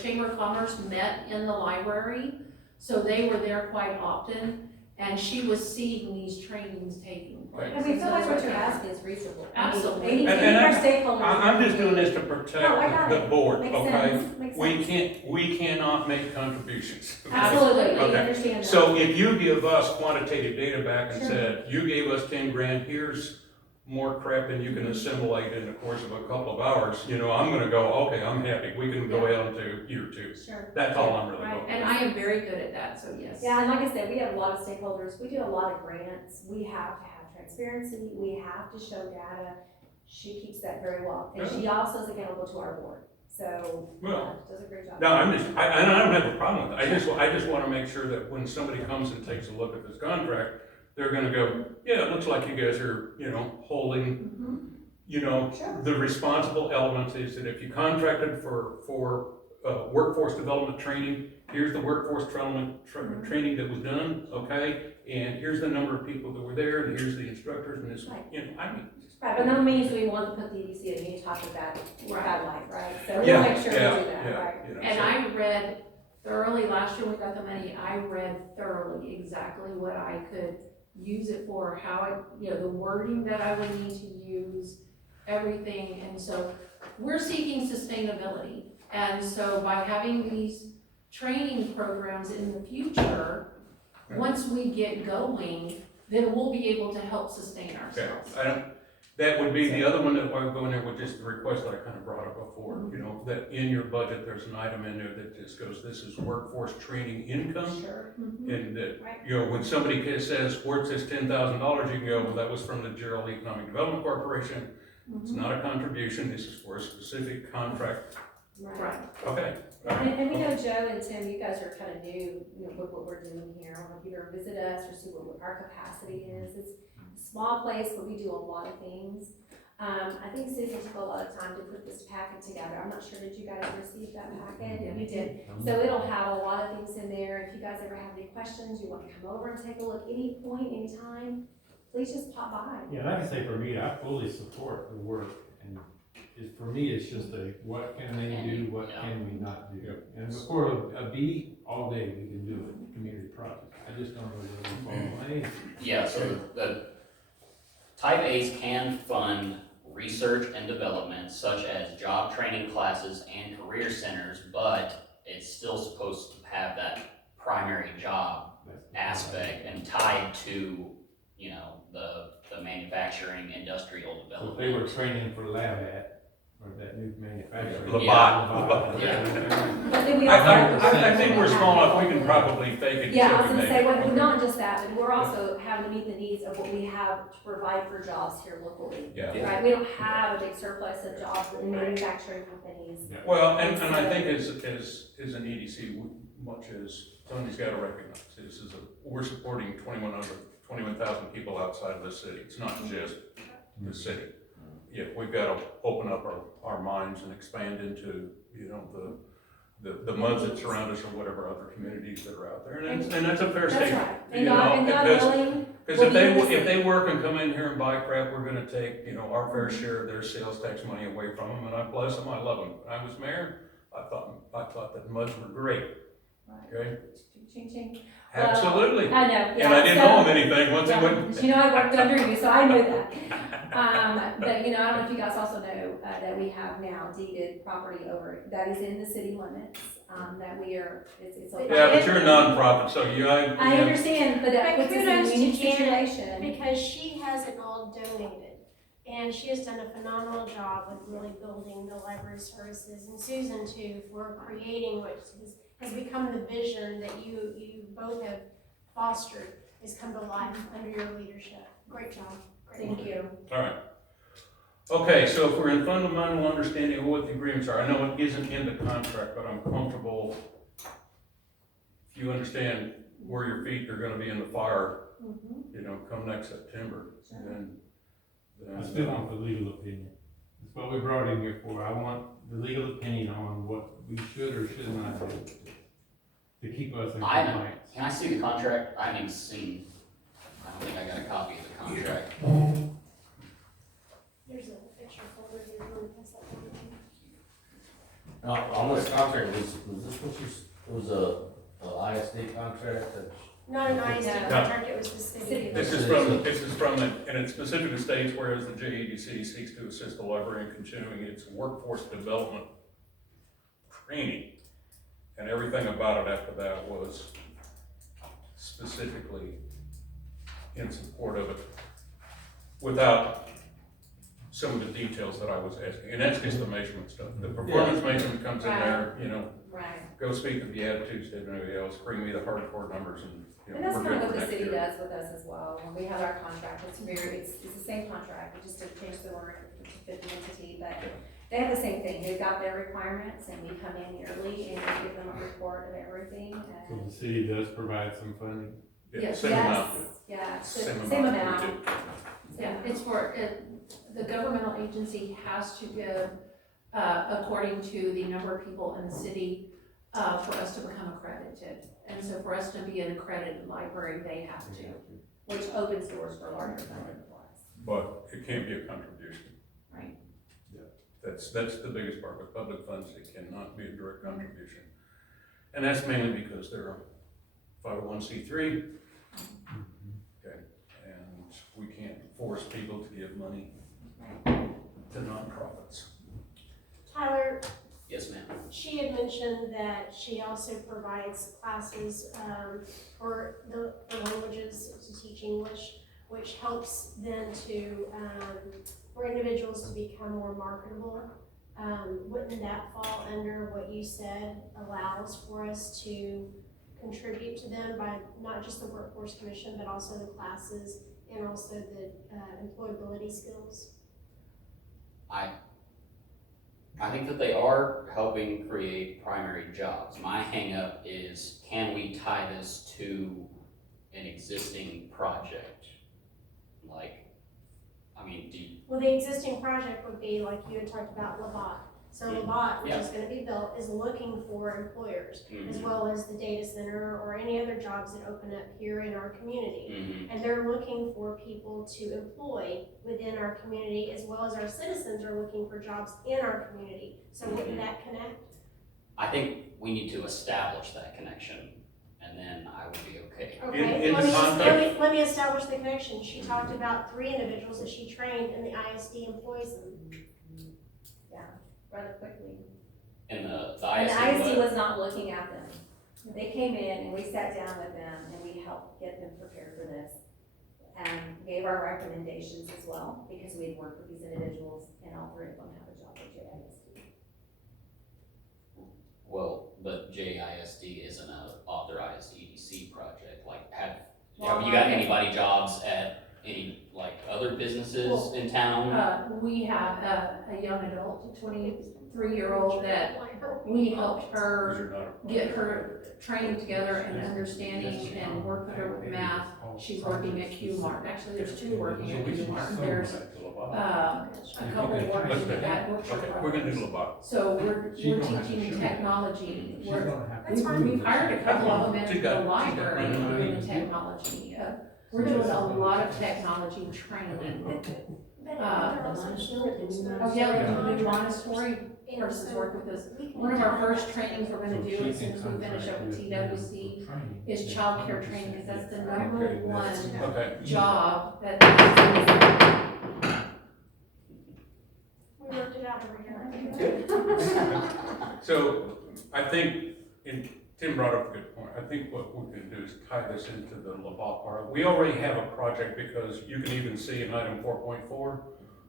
Chamber of Commerce met in the library, so they were there quite often, and she was seeing these trainings taking place. And we feel So like what that's you're what- asking is reasonable. Absolutely. Any And of our stakeholders. I'm just doing this to No, I got protect the it. board, Makes okay? sense, makes sense. We cannot make contributions. Absolutely, we Okay. understand that. So if you give us quantitative data back and Sure. said, you gave us 10 grand, here's more crap than you can assimilate in the course of a couple of hours, you know, I'm gonna go, okay, I'm happy, we can go out into year 2. Sure. That's all I'm really Right. going. And I am very good at that, so yes. Yeah, and like I said, we have a lot of stakeholders, we do a lot of grants, we have to have transparency, we have to show data. She keeps that very well, and she also is accountable to our board, so, Well, does a great job. No, and I don't have a problem with it, I just wanna make sure that when somebody comes and takes a look at this contract, they're gonna go, yeah, it looks like you guys are, you know, holding, Mhm. you know, Sure. the responsible elements is that if you contracted for workforce development training, here's the workforce training that was done, okay? And here's the number of people that were there, and here's the instructors, and this, Right. you know, I mean. Right, but no means do we want to put the EDC at any type of that light, right? So we'll Yeah, make sure we do yeah, that, yeah, right? you know, And so- I read thoroughly, last year when we got the money, I read thoroughly exactly what I could use it for, how I, you know, the wording that I would need to use, everything, and so we're seeking sustainability. And so by having these training programs in the future, once we get going, then we'll be able to help sustain Okay, ourselves. that would be the other one that would go in there with just the request that I kind of brought up before, you know, that in your budget, there's an item in there that just goes, this is workforce training income. Sure. And that, Right. you know, when somebody says, where's this $10,000, you can go, well, that was from the Jarrell Economic Development Corporation. It's not a contribution, this is for a specific contract. Right. Okay. And we know Joe and Tim, you guys are kind of new, you know, with what we're doing here. I don't know if you ever visit us or see what our capacity is. It's a small place, but we do a lot of things. I think Susan took a lot of time to put this packet together. I'm not sure, did you guys receive that packet? Yeah. You did. So it'll have a lot of things in there. If you guys ever have any questions, you want to come over and take a look any point, anytime, please just pop by. Yeah, like I say, for me, I fully support the work, and for me, it's just what can they do, what can we not do? And for a B, all day, we can do it, community project, I just don't know where we fall on anything. Yeah, so the type A's can fund research and development such as job training classes and career centers, but it's still supposed to have that primary job aspect and tied to, you know, the manufacturing industrial So if development. they were training for or that new manufacturing. Labat. But then we also have the. I think we're small enough, we can probably fake it. Yeah, I till was we gonna make say, it. well, not just that, but we're also having to meet the needs of what we have to provide for jobs here locally. Yeah. Right, we don't have a big surplus of jobs in manufacturing companies. Well, and I think as an EDC, much as Tony's gotta recognize, this is we're supporting 21,000 people outside of the city. It's not just the city. Yeah, we've gotta open up our minds and expand into, you know, the muds that surround us or whatever other communities that are out there. And that's a fair That's statement. right, and You God, know, and God because- willing, Because We'll be in the if city. they work and come in here and buy crap, we're gonna take, you know, our fair share of their sales tax money away from them, and I bless them, I love them. When I was mayor, I thought that muds were great, okay? ching, ching. Well, Absolutely. I know, And yeah. I didn't so- owe them anything once they Yeah, went. you know, I worked under you, so I knew that. But, you know, I don't know if you guys also know, that we have now deeded property over, that is in the city limits, that we are, it's a. Yeah, but you're a nonprofit, so you, I yeah. understand, but that But puts us in kudos a to unique Janet, situation. because she has it all donated. And she has done a phenomenal job with really building the library services, and Susan too, for creating what has become the vision that you both have fostered, has come to life under your leadership. Great job. Great Thank work. you. All right. Okay, so if we're in fundamental understanding of what the agreements are, I know it isn't in the contract, but I'm comfortable. If you understand where your feet are gonna be in the fire, you know, come next September, then. I still want the legal opinion. That's what we brought in here for. I want the legal opinion on what we should or should not do to keep us in compliance. Can I see the contract? I haven't even seen, I don't think I got a copy of the contract. There's a picture folder here. You want to pass that down? Now, on this contract, was this what you, was a ISD contract that? Not an ISD No. contract, it was the city. This is from, and it specifically states, whereas the JEDC seeks to assist the library in continuing its workforce development training. And everything about it after that was specifically in support of it, without some of the details that I was asking. And that's just the measurement stuff. The performance measurement comes in there, you know, Right. go speak of the attitude statement and everything else, bring me the hardcore numbers and, you know, And that's we're kind of good what for the next city year. does with us as well. When we have our contract, it's the same contract, we just didn't change the word to fit the entity, but they have the same thing. They've got their requirements and we come in yearly and we give them a report of everything. So And the city does provide some funding. Yeah, yes, same amount. yeah, Same same amount. amount. Yeah, it's for, the governmental agency has to give, according to the number of people in the city, for us to become accredited. And so for us to be an accredited library, they have to, Which opens doors for larger funding for us. But it can't be a contribution. right? That's the biggest part. With public funds, it cannot be a direct contribution. And that's mainly because they're a 501c3. Okay, and we can't force people to give money to nonprofits. Tyler, Yes, ma'am. she had mentioned that she also provides classes for the languages, to teach English, which helps them to, for individuals to become more marketable. Wouldn't that fall under what you said allows for us to contribute to them by not just the workforce commission, but also the classes and also the employability skills? I think that they are helping create primary jobs. My hang-up is, can we tie this to an existing project? Like, I mean, Well, the existing project would be like you had talked about Labatt. So Labatt, which is gonna be built, is looking for employers, as well as the data center or any other jobs that open up here in our community. And they're looking for people to employ within our community, as well as our citizens are looking for jobs in our community. So wouldn't that connect? I think we need to establish that connection, and then I would be okay. Okay, in the contract- let me establish the connection. She talked about 3 individuals that she trained and the ISD employs them. Rather quickly. And the And the ISD, ISD was not looking at them. They came in and we sat down with them and we helped get them prepared for this. And gave our recommendations as well, because we had worked with these individuals and all 3 of them have a job at JISD. well, but JISD isn't an authorized EDC project, like, have Well, you got anybody jobs at any, like, other businesses in town? We have a young adult, a 23-year-old that we helped her get her training together and understanding and work with her with math. She's working at Q-Mart. Actually, there's 2 working at Q-Mart. There's a couple working at Workshop Okay, we're gonna do Brothers. Labatt. So we're teaching technology. That's fine. We've hired a couple of them She into got the it. library doing the technology. We're doing a lot of technology training. But they're also students. Oh, yeah, the new Montessori persons work with us. One of our first trainings we're gonna do as soon as we finish up with TWC is childcare training, because that's the number one Okay, job that. We worked it out over here. so I think, and Tim brought up a good point. I think what we can do is tie this into the Labatt part. We already have a project, because you can even see in item 4.4,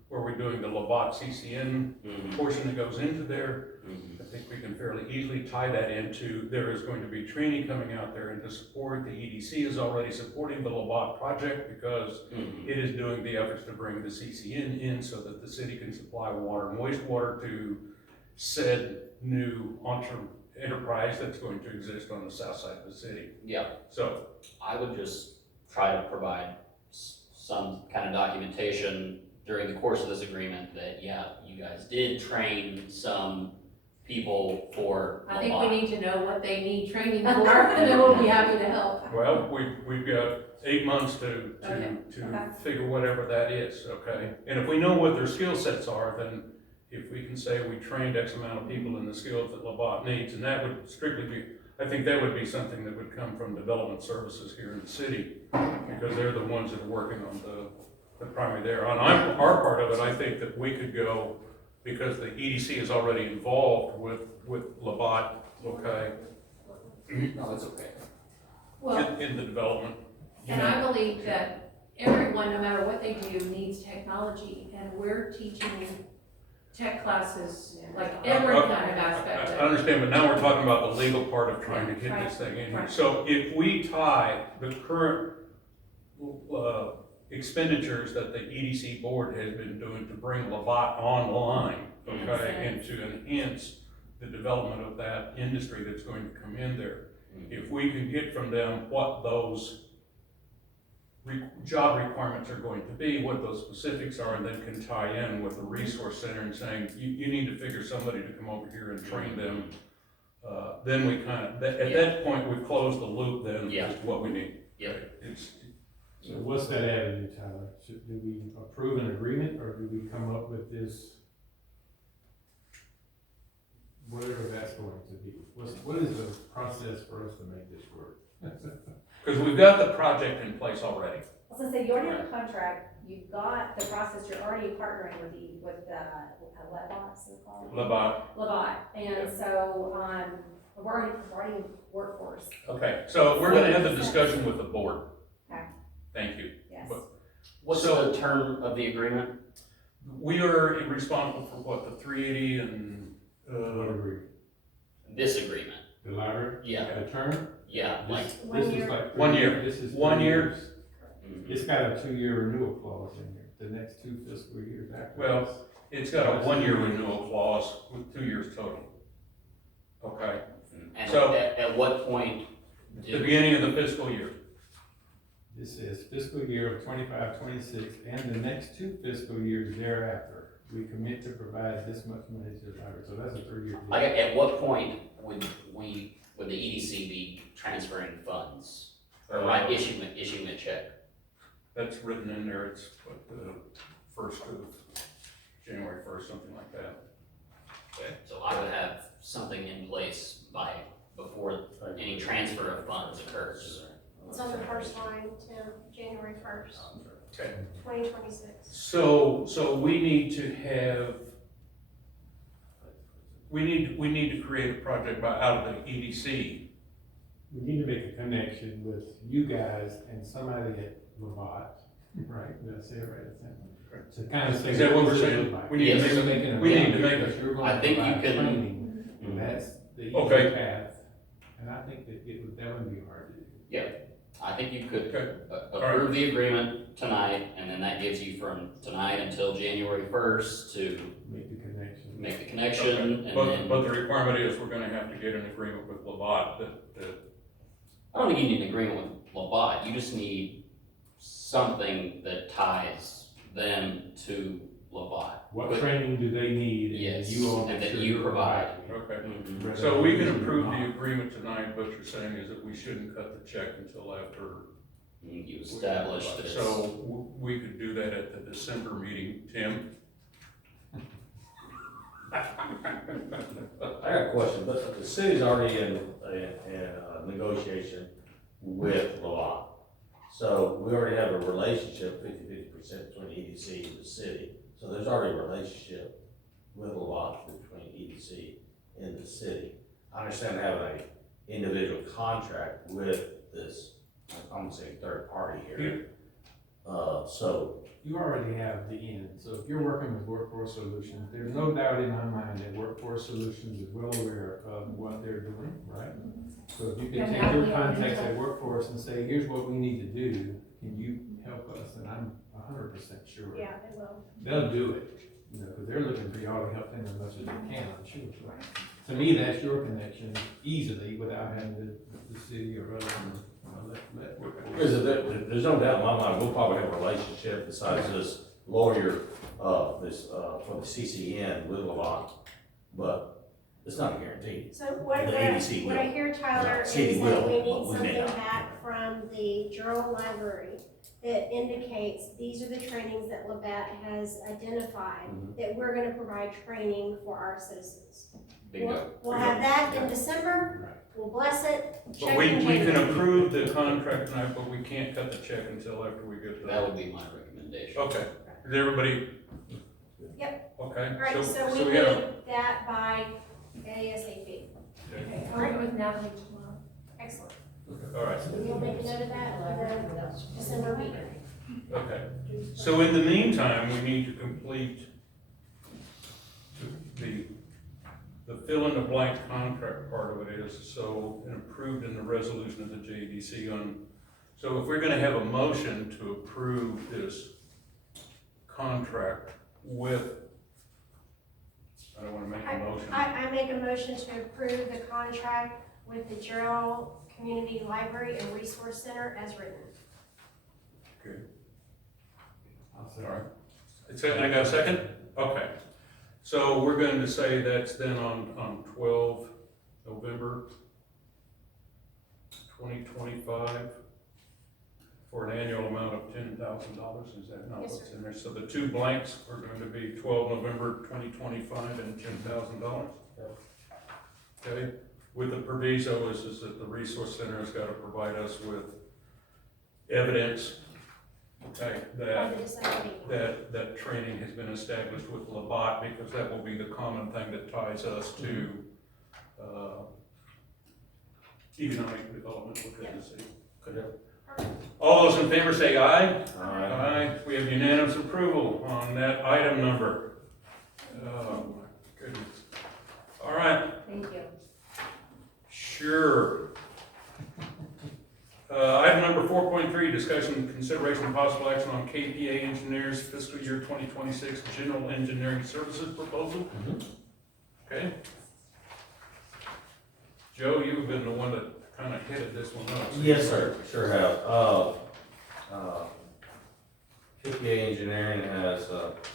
where we're doing the Labatt CCN Mhm. portion that goes into there. Mhm. I think we can fairly easily tie that into, there is going to be training coming out there and to support, the EDC is already supporting the Labatt project because Mhm. it is doing the efforts to bring the CCN in so that the city can supply water and wastewater to said new enterprise that's going to exist on the south side of the city. Yeah, So, I would just try to provide some kind of documentation during the course of this agreement that, yeah, you guys did train some people for I think Labatt. we need to know what they need training for, and then we'll be happy to help. well, we've got 8 months to Okay. figure whatever that is, okay? And if we know what their skill sets are, then if we can say we trained X amount of people in the skills that Labatt needs, and that would strictly be, I think that would be something that would come from development services here in the city, because they're the ones that are working on the primary there. On our part of it, I think that we could go, because the EDC is already involved with Labatt, okay, No, it's okay. Well, in the development. and I believe that everyone, no matter what they do, needs technology, and we're teaching tech classes, like every kind of aspect I of it. understand, but now we're talking about the legal part of trying to get Right, this thing in here. right. So if we tie the current expenditures that the EDC board has been doing to bring Labatt online, okay, and to enhance the development of that industry that's going to come in there, if we can get from them what those job requirements are going to be, what those specifics are, and then can tie in with the resource center and saying, you need to figure somebody to come over here and train them. Then we kind of, at that point, we've closed the loop then, Yeah. is what we need. Yeah. It's, So what's that avenue, Tyler? Do we approve an agreement, or do we come up with this, whatever that's going to be? What is the process for us to make this work? because we've got the project in place already. I was gonna say, you already have a contract, you've got the process, you're already partnering with Labatt, is it called? Labatt. And so, we're already in workforce, Okay, so we're gonna have the discussion with the board. Okay. Thank you. yes. But- What's So- the term of the agreement? We are responsible for what, the 380 and, What agree? This agreement? The library? Yeah, The term? yeah, like, This 1 is year. like 1 3 year. years. This is 1 3 year. years. It's got a 2-year renewal clause in here, the next 2 fiscal years after. Well, this. it's got a 1 year renewal clause with 2 years total. Okay, and So- at what point the do, beginning of the fiscal year. This is fiscal year of 25-26 and the next 2 fiscal years thereafter. We commit to provide this much money to the library, so that's a 3-year deal. like, at what point would the EDC be transferring funds? Or right, issuing a check? That's written in there, it's what, the 1st of January 1st, something like that. So I would have something in place before any transfer of funds occurs. It's on the first line, Tim, January 1st, Okay. 2026. So we need to have, we need to create a project out of the EDC. We need to make a connection with you guys and somebody at Labatt, right? Did I say it right? To kind of say. Is that what we're this saying? look like. We need to Yes. make We're a- making a we need to plan make a- because you're going I to think you provide can- training, and that's the easy Okay. path. And I think that that wouldn't be hard to do. I think you could Okay. approve the agreement tonight, and then that gives you from tonight until January 1st to Make the connection. make the connection, and But then, the requirement is we're gonna have to get an agreement with Labatt that I don't think you need an agreement with Labatt, you just need something that ties them to Labatt. What training do they need? And Yes, you all and make that sure you to okay. Mhm. So we can approve the agreement tonight, what you're saying is that we shouldn't cut the check until after. You establish that it's. So we could do that at the December meeting, Tim? I got a question, but the city's already in negotiation with Labatt. So we already have a relationship, 50% between EDC and the city. So there's already a relationship with Labatt between EDC and the city. I understand having an individual contract with this, I'm gonna say third party here. So you already have the end. So if you're working with Workforce Solutions, there's no doubt in my mind that Workforce Solutions is well aware of what they're doing, right? So if you can take your contacts at Workforce and say, here's what we need to do, can you help us? And I'm 100% sure. Yeah, it will. They'll do it, you know, because they're looking for y'all to help them as much as they can, I'm sure. To me, that's your connection easily without having the city or other, let Workforce. There's no doubt in my mind, we'll probably have a relationship besides this lawyer, for the CCN with Lamont, but it's not a guarantee. So what The ABC what I will. hear, Tyler, is City that will, we but need we may something not. back from the Jarrell Library that indicates these are the trainings that Labatt has identified, Mhm. that we're gonna provide training for our citizens. Bingo. We'll have that in December, we'll bless it, But check we in can January. approve the contract tonight, but we can't cut the check until after we get the. That would be my recommendation. Okay, is everybody? Yep. Okay. Alright, so we have- need that by ASAP. Okay. I'll get with Natalie tomorrow. Excellent. All right, We'll make a note of that for the December meeting. okay. So in the meantime, we need to complete the fill in the blank contract part of it is so approved in the resolution of the JDC on, so if we're gonna have a motion to approve this contract with, I don't wanna make a motion. I make a motion to approve the contract with the Jarrell Community Library and Resource Center as written. Okay, I'll say. all right. I got a second? Okay. So we're going to say that's then on 12 November 2025 for an annual amount of $10,000. Is that not Yes, what's in there? So the two blanks are going to be 12 November 2025 and $10,000. Okay, with the proviso is that the resource center has got to provide us with evidence, okay, By that the December meeting. that training has been established with Labatt, because that will be the common thing that ties us to, economic development within the city. All those in favor say aye. Aye. We have unanimous approval on that item number. Oh, my goodness. All right, Thank you. sure. Item number 4.3, discussion, consideration, and possible action on KPA Engineers fiscal year 2026 general engineering services proposal. Okay. Joe, you've been the one that kind of headed this one up. Yes, sir, sure have. KPA Engineering has,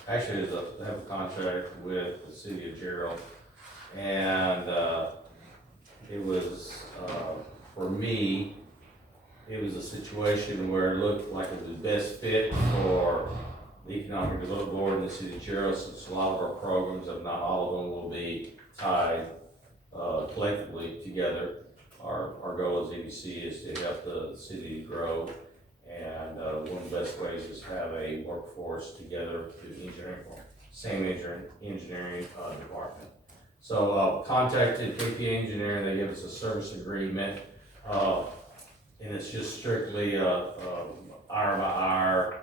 actually they have a contract with the city of Jarrell. And, it was, for me, it was a situation where it looked like it was best fit for the Economic Development Board in the city of Jarrell, since a lot of our programs, if not all of them, will be tied, collectively together. Our goal as EDC is to help the city grow, and one of the best ways is have a workforce together through the engineering department. So contacted KPA Engineering, they give us a service agreement, and it's just strictly hour by hour,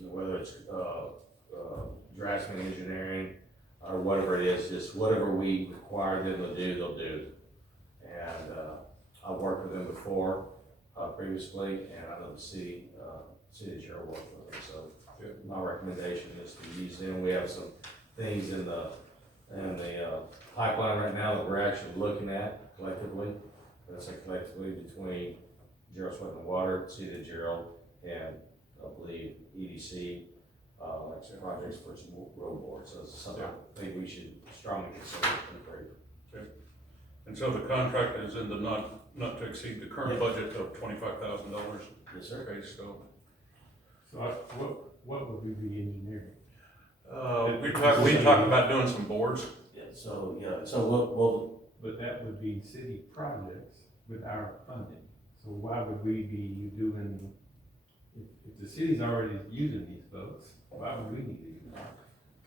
whether it's draftsman engineering or whatever it is, just whatever we require them to do, they'll do. And I've worked with them before, previously, and I know the city of Jarrell worked with them, so my recommendation is to use them. We have some things in the pipeline right now that we're actually looking at collectively. That's collectively between Jarrell Sweat and Water, City of Jarrell, and I believe EDC, like some projects for some road boards. So it's something I think we should strongly consider. And so the contract is in the not to exceed the current budget of $25,000. Yes, sir. Okay, so, What would we be engineering? we talked about doing some boards. So we'll But that would be city projects with our funding. So why would we be doing, if the city's already using these folks, why would we need to use them?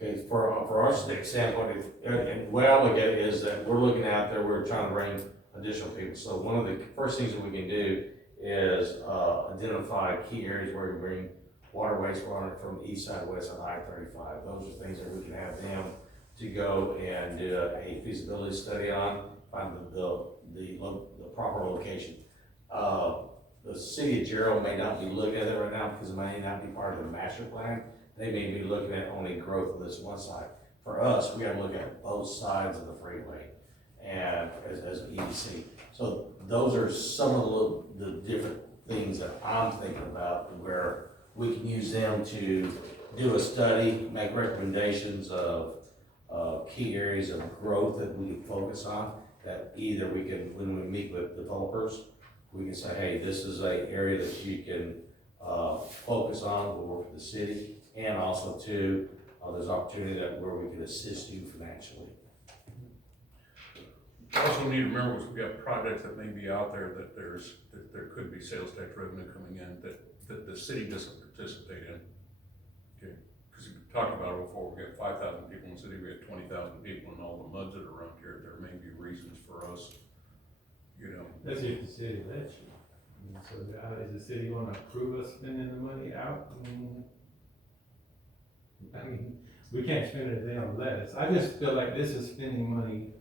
okay, for our standpoint, and the way I look at it is that we're looking out there, we're trying to bring additional people. So one of the first things that we can do is identify key areas where we bring water wastewater from east side, west side, I-35. Those are things that we can have them to go and do a feasibility study on, find the proper location. The city of Jarrell may not be looking at it right now because it may not be part of the master plan. They may be looking at only growth of this one side. For us, we gotta look at both sides of the freeway and as an EDC. So those are some of the different things that I'm thinking about where we can use them to do a study, make recommendations of key areas of growth that we can focus on, that either we can, when we meet with developers, we can say, hey, this is an area that you can focus on, we'll work with the city, and also too, there's opportunity that where we can assist you financially. Also need to remember, we have projects that may be out there that there could be sales tax revenue coming in that the city doesn't participate in. Okay, because we talked about it before, we got 5,000 people in the city, we have 20,000 people, and all the muds that are around here, there may be reasons for us, you know. That's if the city lets you. So is the city gonna approve us spending the money out? I mean, we can't spend it if they don't let us. I just feel like this is spending money.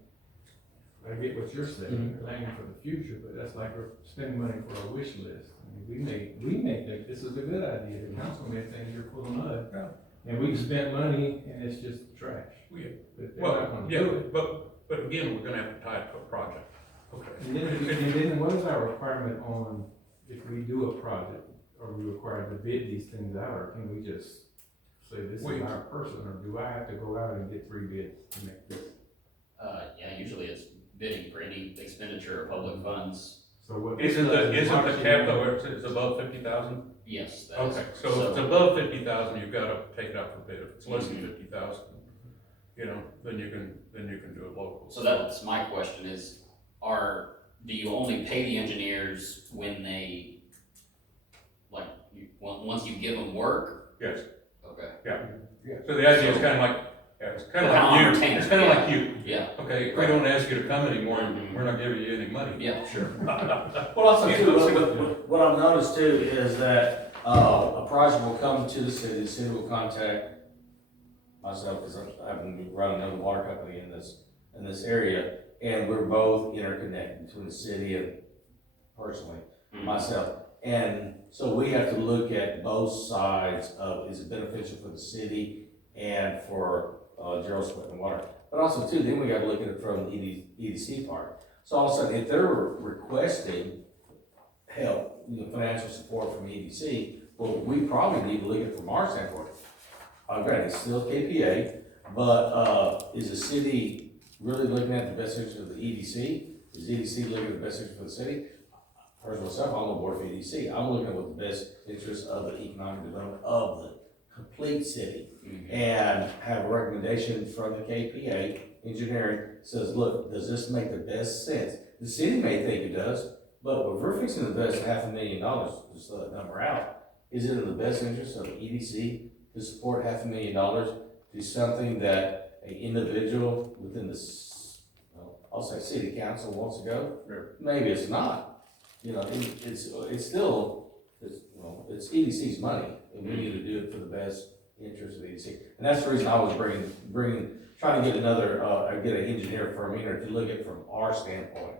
I get what you're saying, planning for the future, but that's like we're spending money for a wish list. I mean, we may think this is a good idea, the council may think you're full of mud. Yeah. And we've spent money and it's just trash. But they're not gonna do it. But again, we're gonna have to tie it to a project. Okay. And then what is our requirement on, if we do a project, are we required to bid these things out, or can we just say this is our person, or do I have to go out and get 3 bids to make this? Yeah, usually it's bidding for any expenditure of public funds. So what? Isn't the cap though, it's above 50,000? Yes, that is. Okay, so if it's above 50,000, you've gotta take it out for bid. If it's less than 50,000, you know, then you can do it local. So that's my question is, do you only pay the engineers when they, like, once you give them work? Yes. Okay. Yeah. So the idea is kinda like, it's kinda Well, like you, retainer, it's kinda yeah. like you. Yeah, Okay, if we don't ask you to come anymore, Mhm. we're not giving you any money. yeah, sure. Well, also too, what I've noticed too is that, a project will come to the city will contact myself, because I've been running another water company in this area, and we're both interconnected between the city and personally, myself. And so we have to look at both sides of, is it beneficial for the city and for, Jarrell splitting water? But also too, then we gotta look at it from the EDC part. So all of a sudden, if they're requesting help, financial support from EDC, well, we probably need to look at it from our standpoint. Granted, it's still KPA, but, is the city really looking at the best interest of the EDC? Is EDC looking at the best interest for the city? Personally, myself, I'm on board for EDC. I'm looking at what the best interest of the economic development of the complete city. And have a recommendation from the KPA engineering says, look, does this make the best sense? The city may think it does, but if we're fixing to invest $500,000, just throw that number out, is it in the best interest of the EDC to support $500,000 to something that an individual within the, I'll say city council wants to go? Sure. Maybe it's not. You know, it's still, it's EDC's money, and we need to do it for the best interest of EDC. And that's the reason I was trying to get get an engineer firm in here to look at it from our standpoint.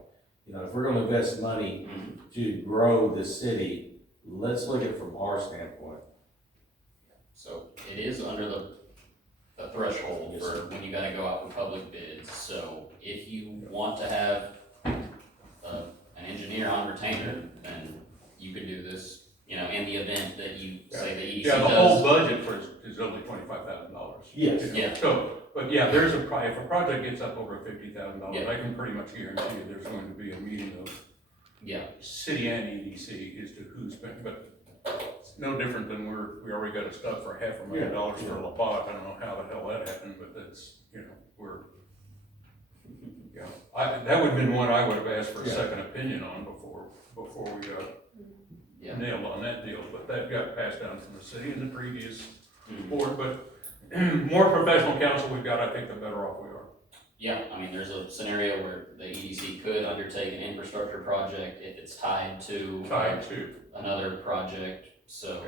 You know, if we're gonna invest money to grow the city, let's look at it from our standpoint. So it is under the threshold Yes, for sir. when you gotta go out for public bids. So if you want to have an engineer on retainer, then you could do this, you know, in the event that you say the EDC Yeah, the does. whole budget is only $25,000. Yes. Yeah. So, but yeah, if a project gets up over $50,000, Yeah. I can pretty much guarantee you there's going to be a meeting of Yeah, city and EDC as to who's spent, but it's no different than we already got a stub for $500,000 for La Paz. I don't know how the hell that happened, but that's, that would've been one I would've asked for a second opinion on before we yeah. nailed on that deal, but that got passed down from the city in the previous board, but more professional counsel we've got, I think the better off we are. Yeah, I mean, there's a scenario where the EDC could undertake an infrastructure project if it's tied to another project. So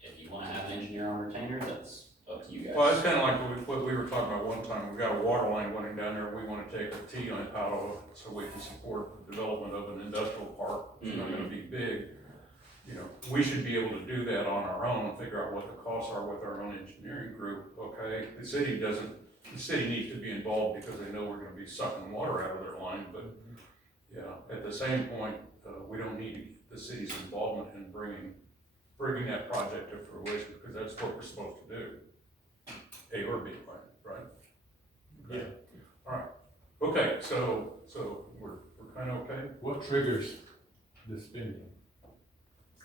if you you wanna have an engineer on retainer, that's up to you guys. Well, it's kinda like what we were talking about one time, we got a water line running down there, we wanna take a T on it out of it, so we can support the development of an industrial park, it's not gonna be big. You know, we should be able to do that on our own, figure out what the costs are with our own engineering group, okay? The city needs to be involved because they know we're gonna be sucking water out of their line, but, yeah, at the same point, we don't need the city's involvement in bringing that project to fruition, because that's what we're supposed to do. A or B, right? Okay. All right, okay, so we're kinda okay? What triggers the spending?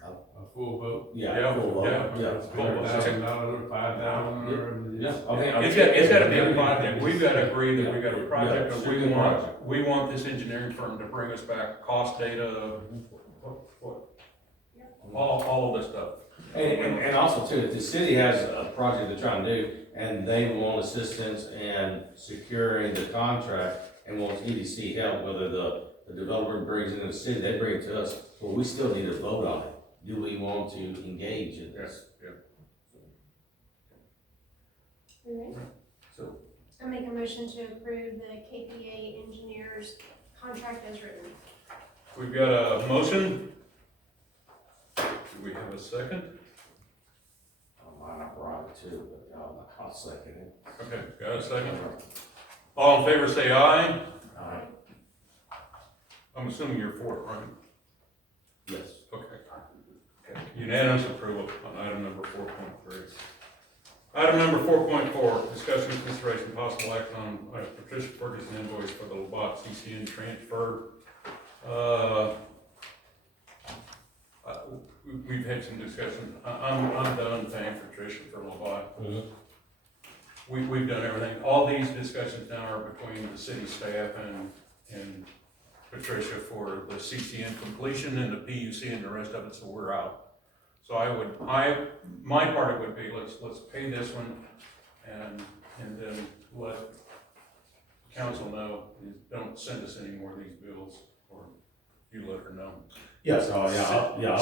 A full vote? Yeah, Cool, well, yeah. yeah. $100,000 or $5,000 or? Yeah, I think. It's gotta be a project, we've gotta agree that we got a project, Yeah, and strictly project. we want this engineering firm to bring us back cost data, all of this stuff. And also too, if the city has a project they're trying to do, and they want assistance in securing the contract, and wants EDC help, whether the developer brings it in the city, they bring it to us, well, we still need to vote on it. Do we want to engage in this? Alright. So, I make a motion to approve the KPA engineers contract as written. we've got a motion. Do we have a second? I brought it too, but I'll second it. Okay, got a second. All in favor say aye. Alright. I'm assuming you're for it, right? Yes. Okay. Unanimous approval on item number 4.3. Item number 4.4, discussion and consideration possible action on Patricia Ferguson invoice for the Labatt CCN transfer. We've had some discussion. I'm done paying Patricia for Labatt. We've done everything. All these discussions now are between the city staff and Patricia for the CCN completion and the PUC and the rest of it, so we're out. So my part of it would be, let's pay this one and then let council know, don't send us any more of these bills, or you let her know. Yes,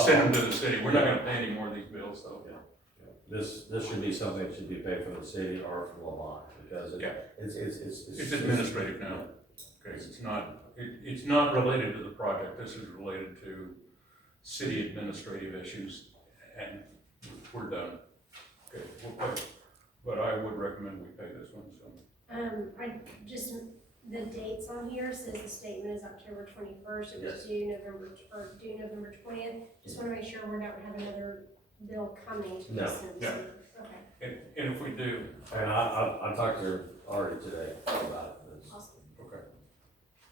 Send them to the city. We're not gonna pay any more of these bills, though. This should be something that should be paid from the city or from Lamont, because Yeah. it's It's administrative now. Okay, it's not related to the project. This is related to city administrative issues, and we're done. Okay, we'll pay. But I would recommend we pay this one, so. The dates on here says the statement is October 21st, it was due November 20th. Just wanna make sure we're not gonna have another bill coming to No. us. Yeah. Okay, And if we do, And I talked to her already today about it. awesome. okay.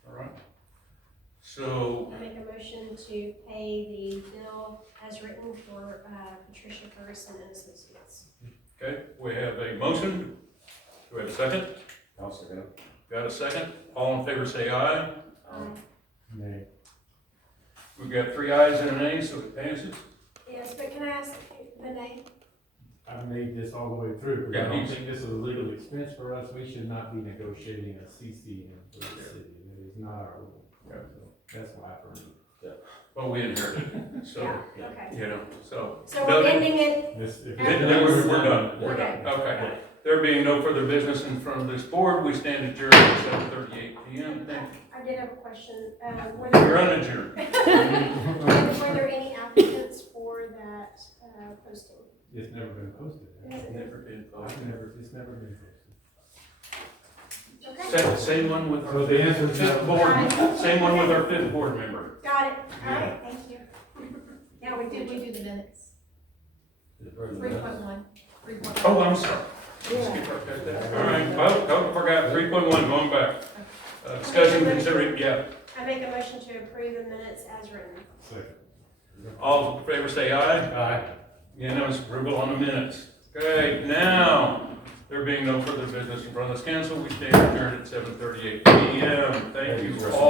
All right. So, I make a motion to pay the bill as written for Patricia Ferguson and Associates. okay, we have a motion. Do we have a second? I'll second it. Got a second? All in favor say aye. Nay. We've got 3 ayes and an A, so it passes. Yes, but can I ask the name? I made this all the way through, because Yeah, I don't he's- think this is a legal expense for us. We should not be negotiating a CCN for the city. It is not our rule. Yeah. So that's why for me. Well, we inherited it, so, Yeah, okay. you know, so. So we're ending it, Then we're done. We're Okay. done. Okay. There being no further business in front of this board, we stand adjourned at 7:38 PM. Thank you. I did have a question. You're unadjourned. Were there any applicants for that posting? It's never been posted. Never been posted. It's never been posted. Okay, Same one with So our the answer is fifth no. board, same one with our 5th board member. got it. All right, thank you. Yeah, we did do the minutes. 3.1. Oh, I'm sorry. All right, I forgot 3.1, going back. Discussion, considering, yeah. I make a motion to approve the minutes as written. Second. All in favor say aye. Aye. Unanimous approval on the minutes. Okay, now, there being no further business in front of this council, we stand adjourned at 7:38 PM. Thank you all.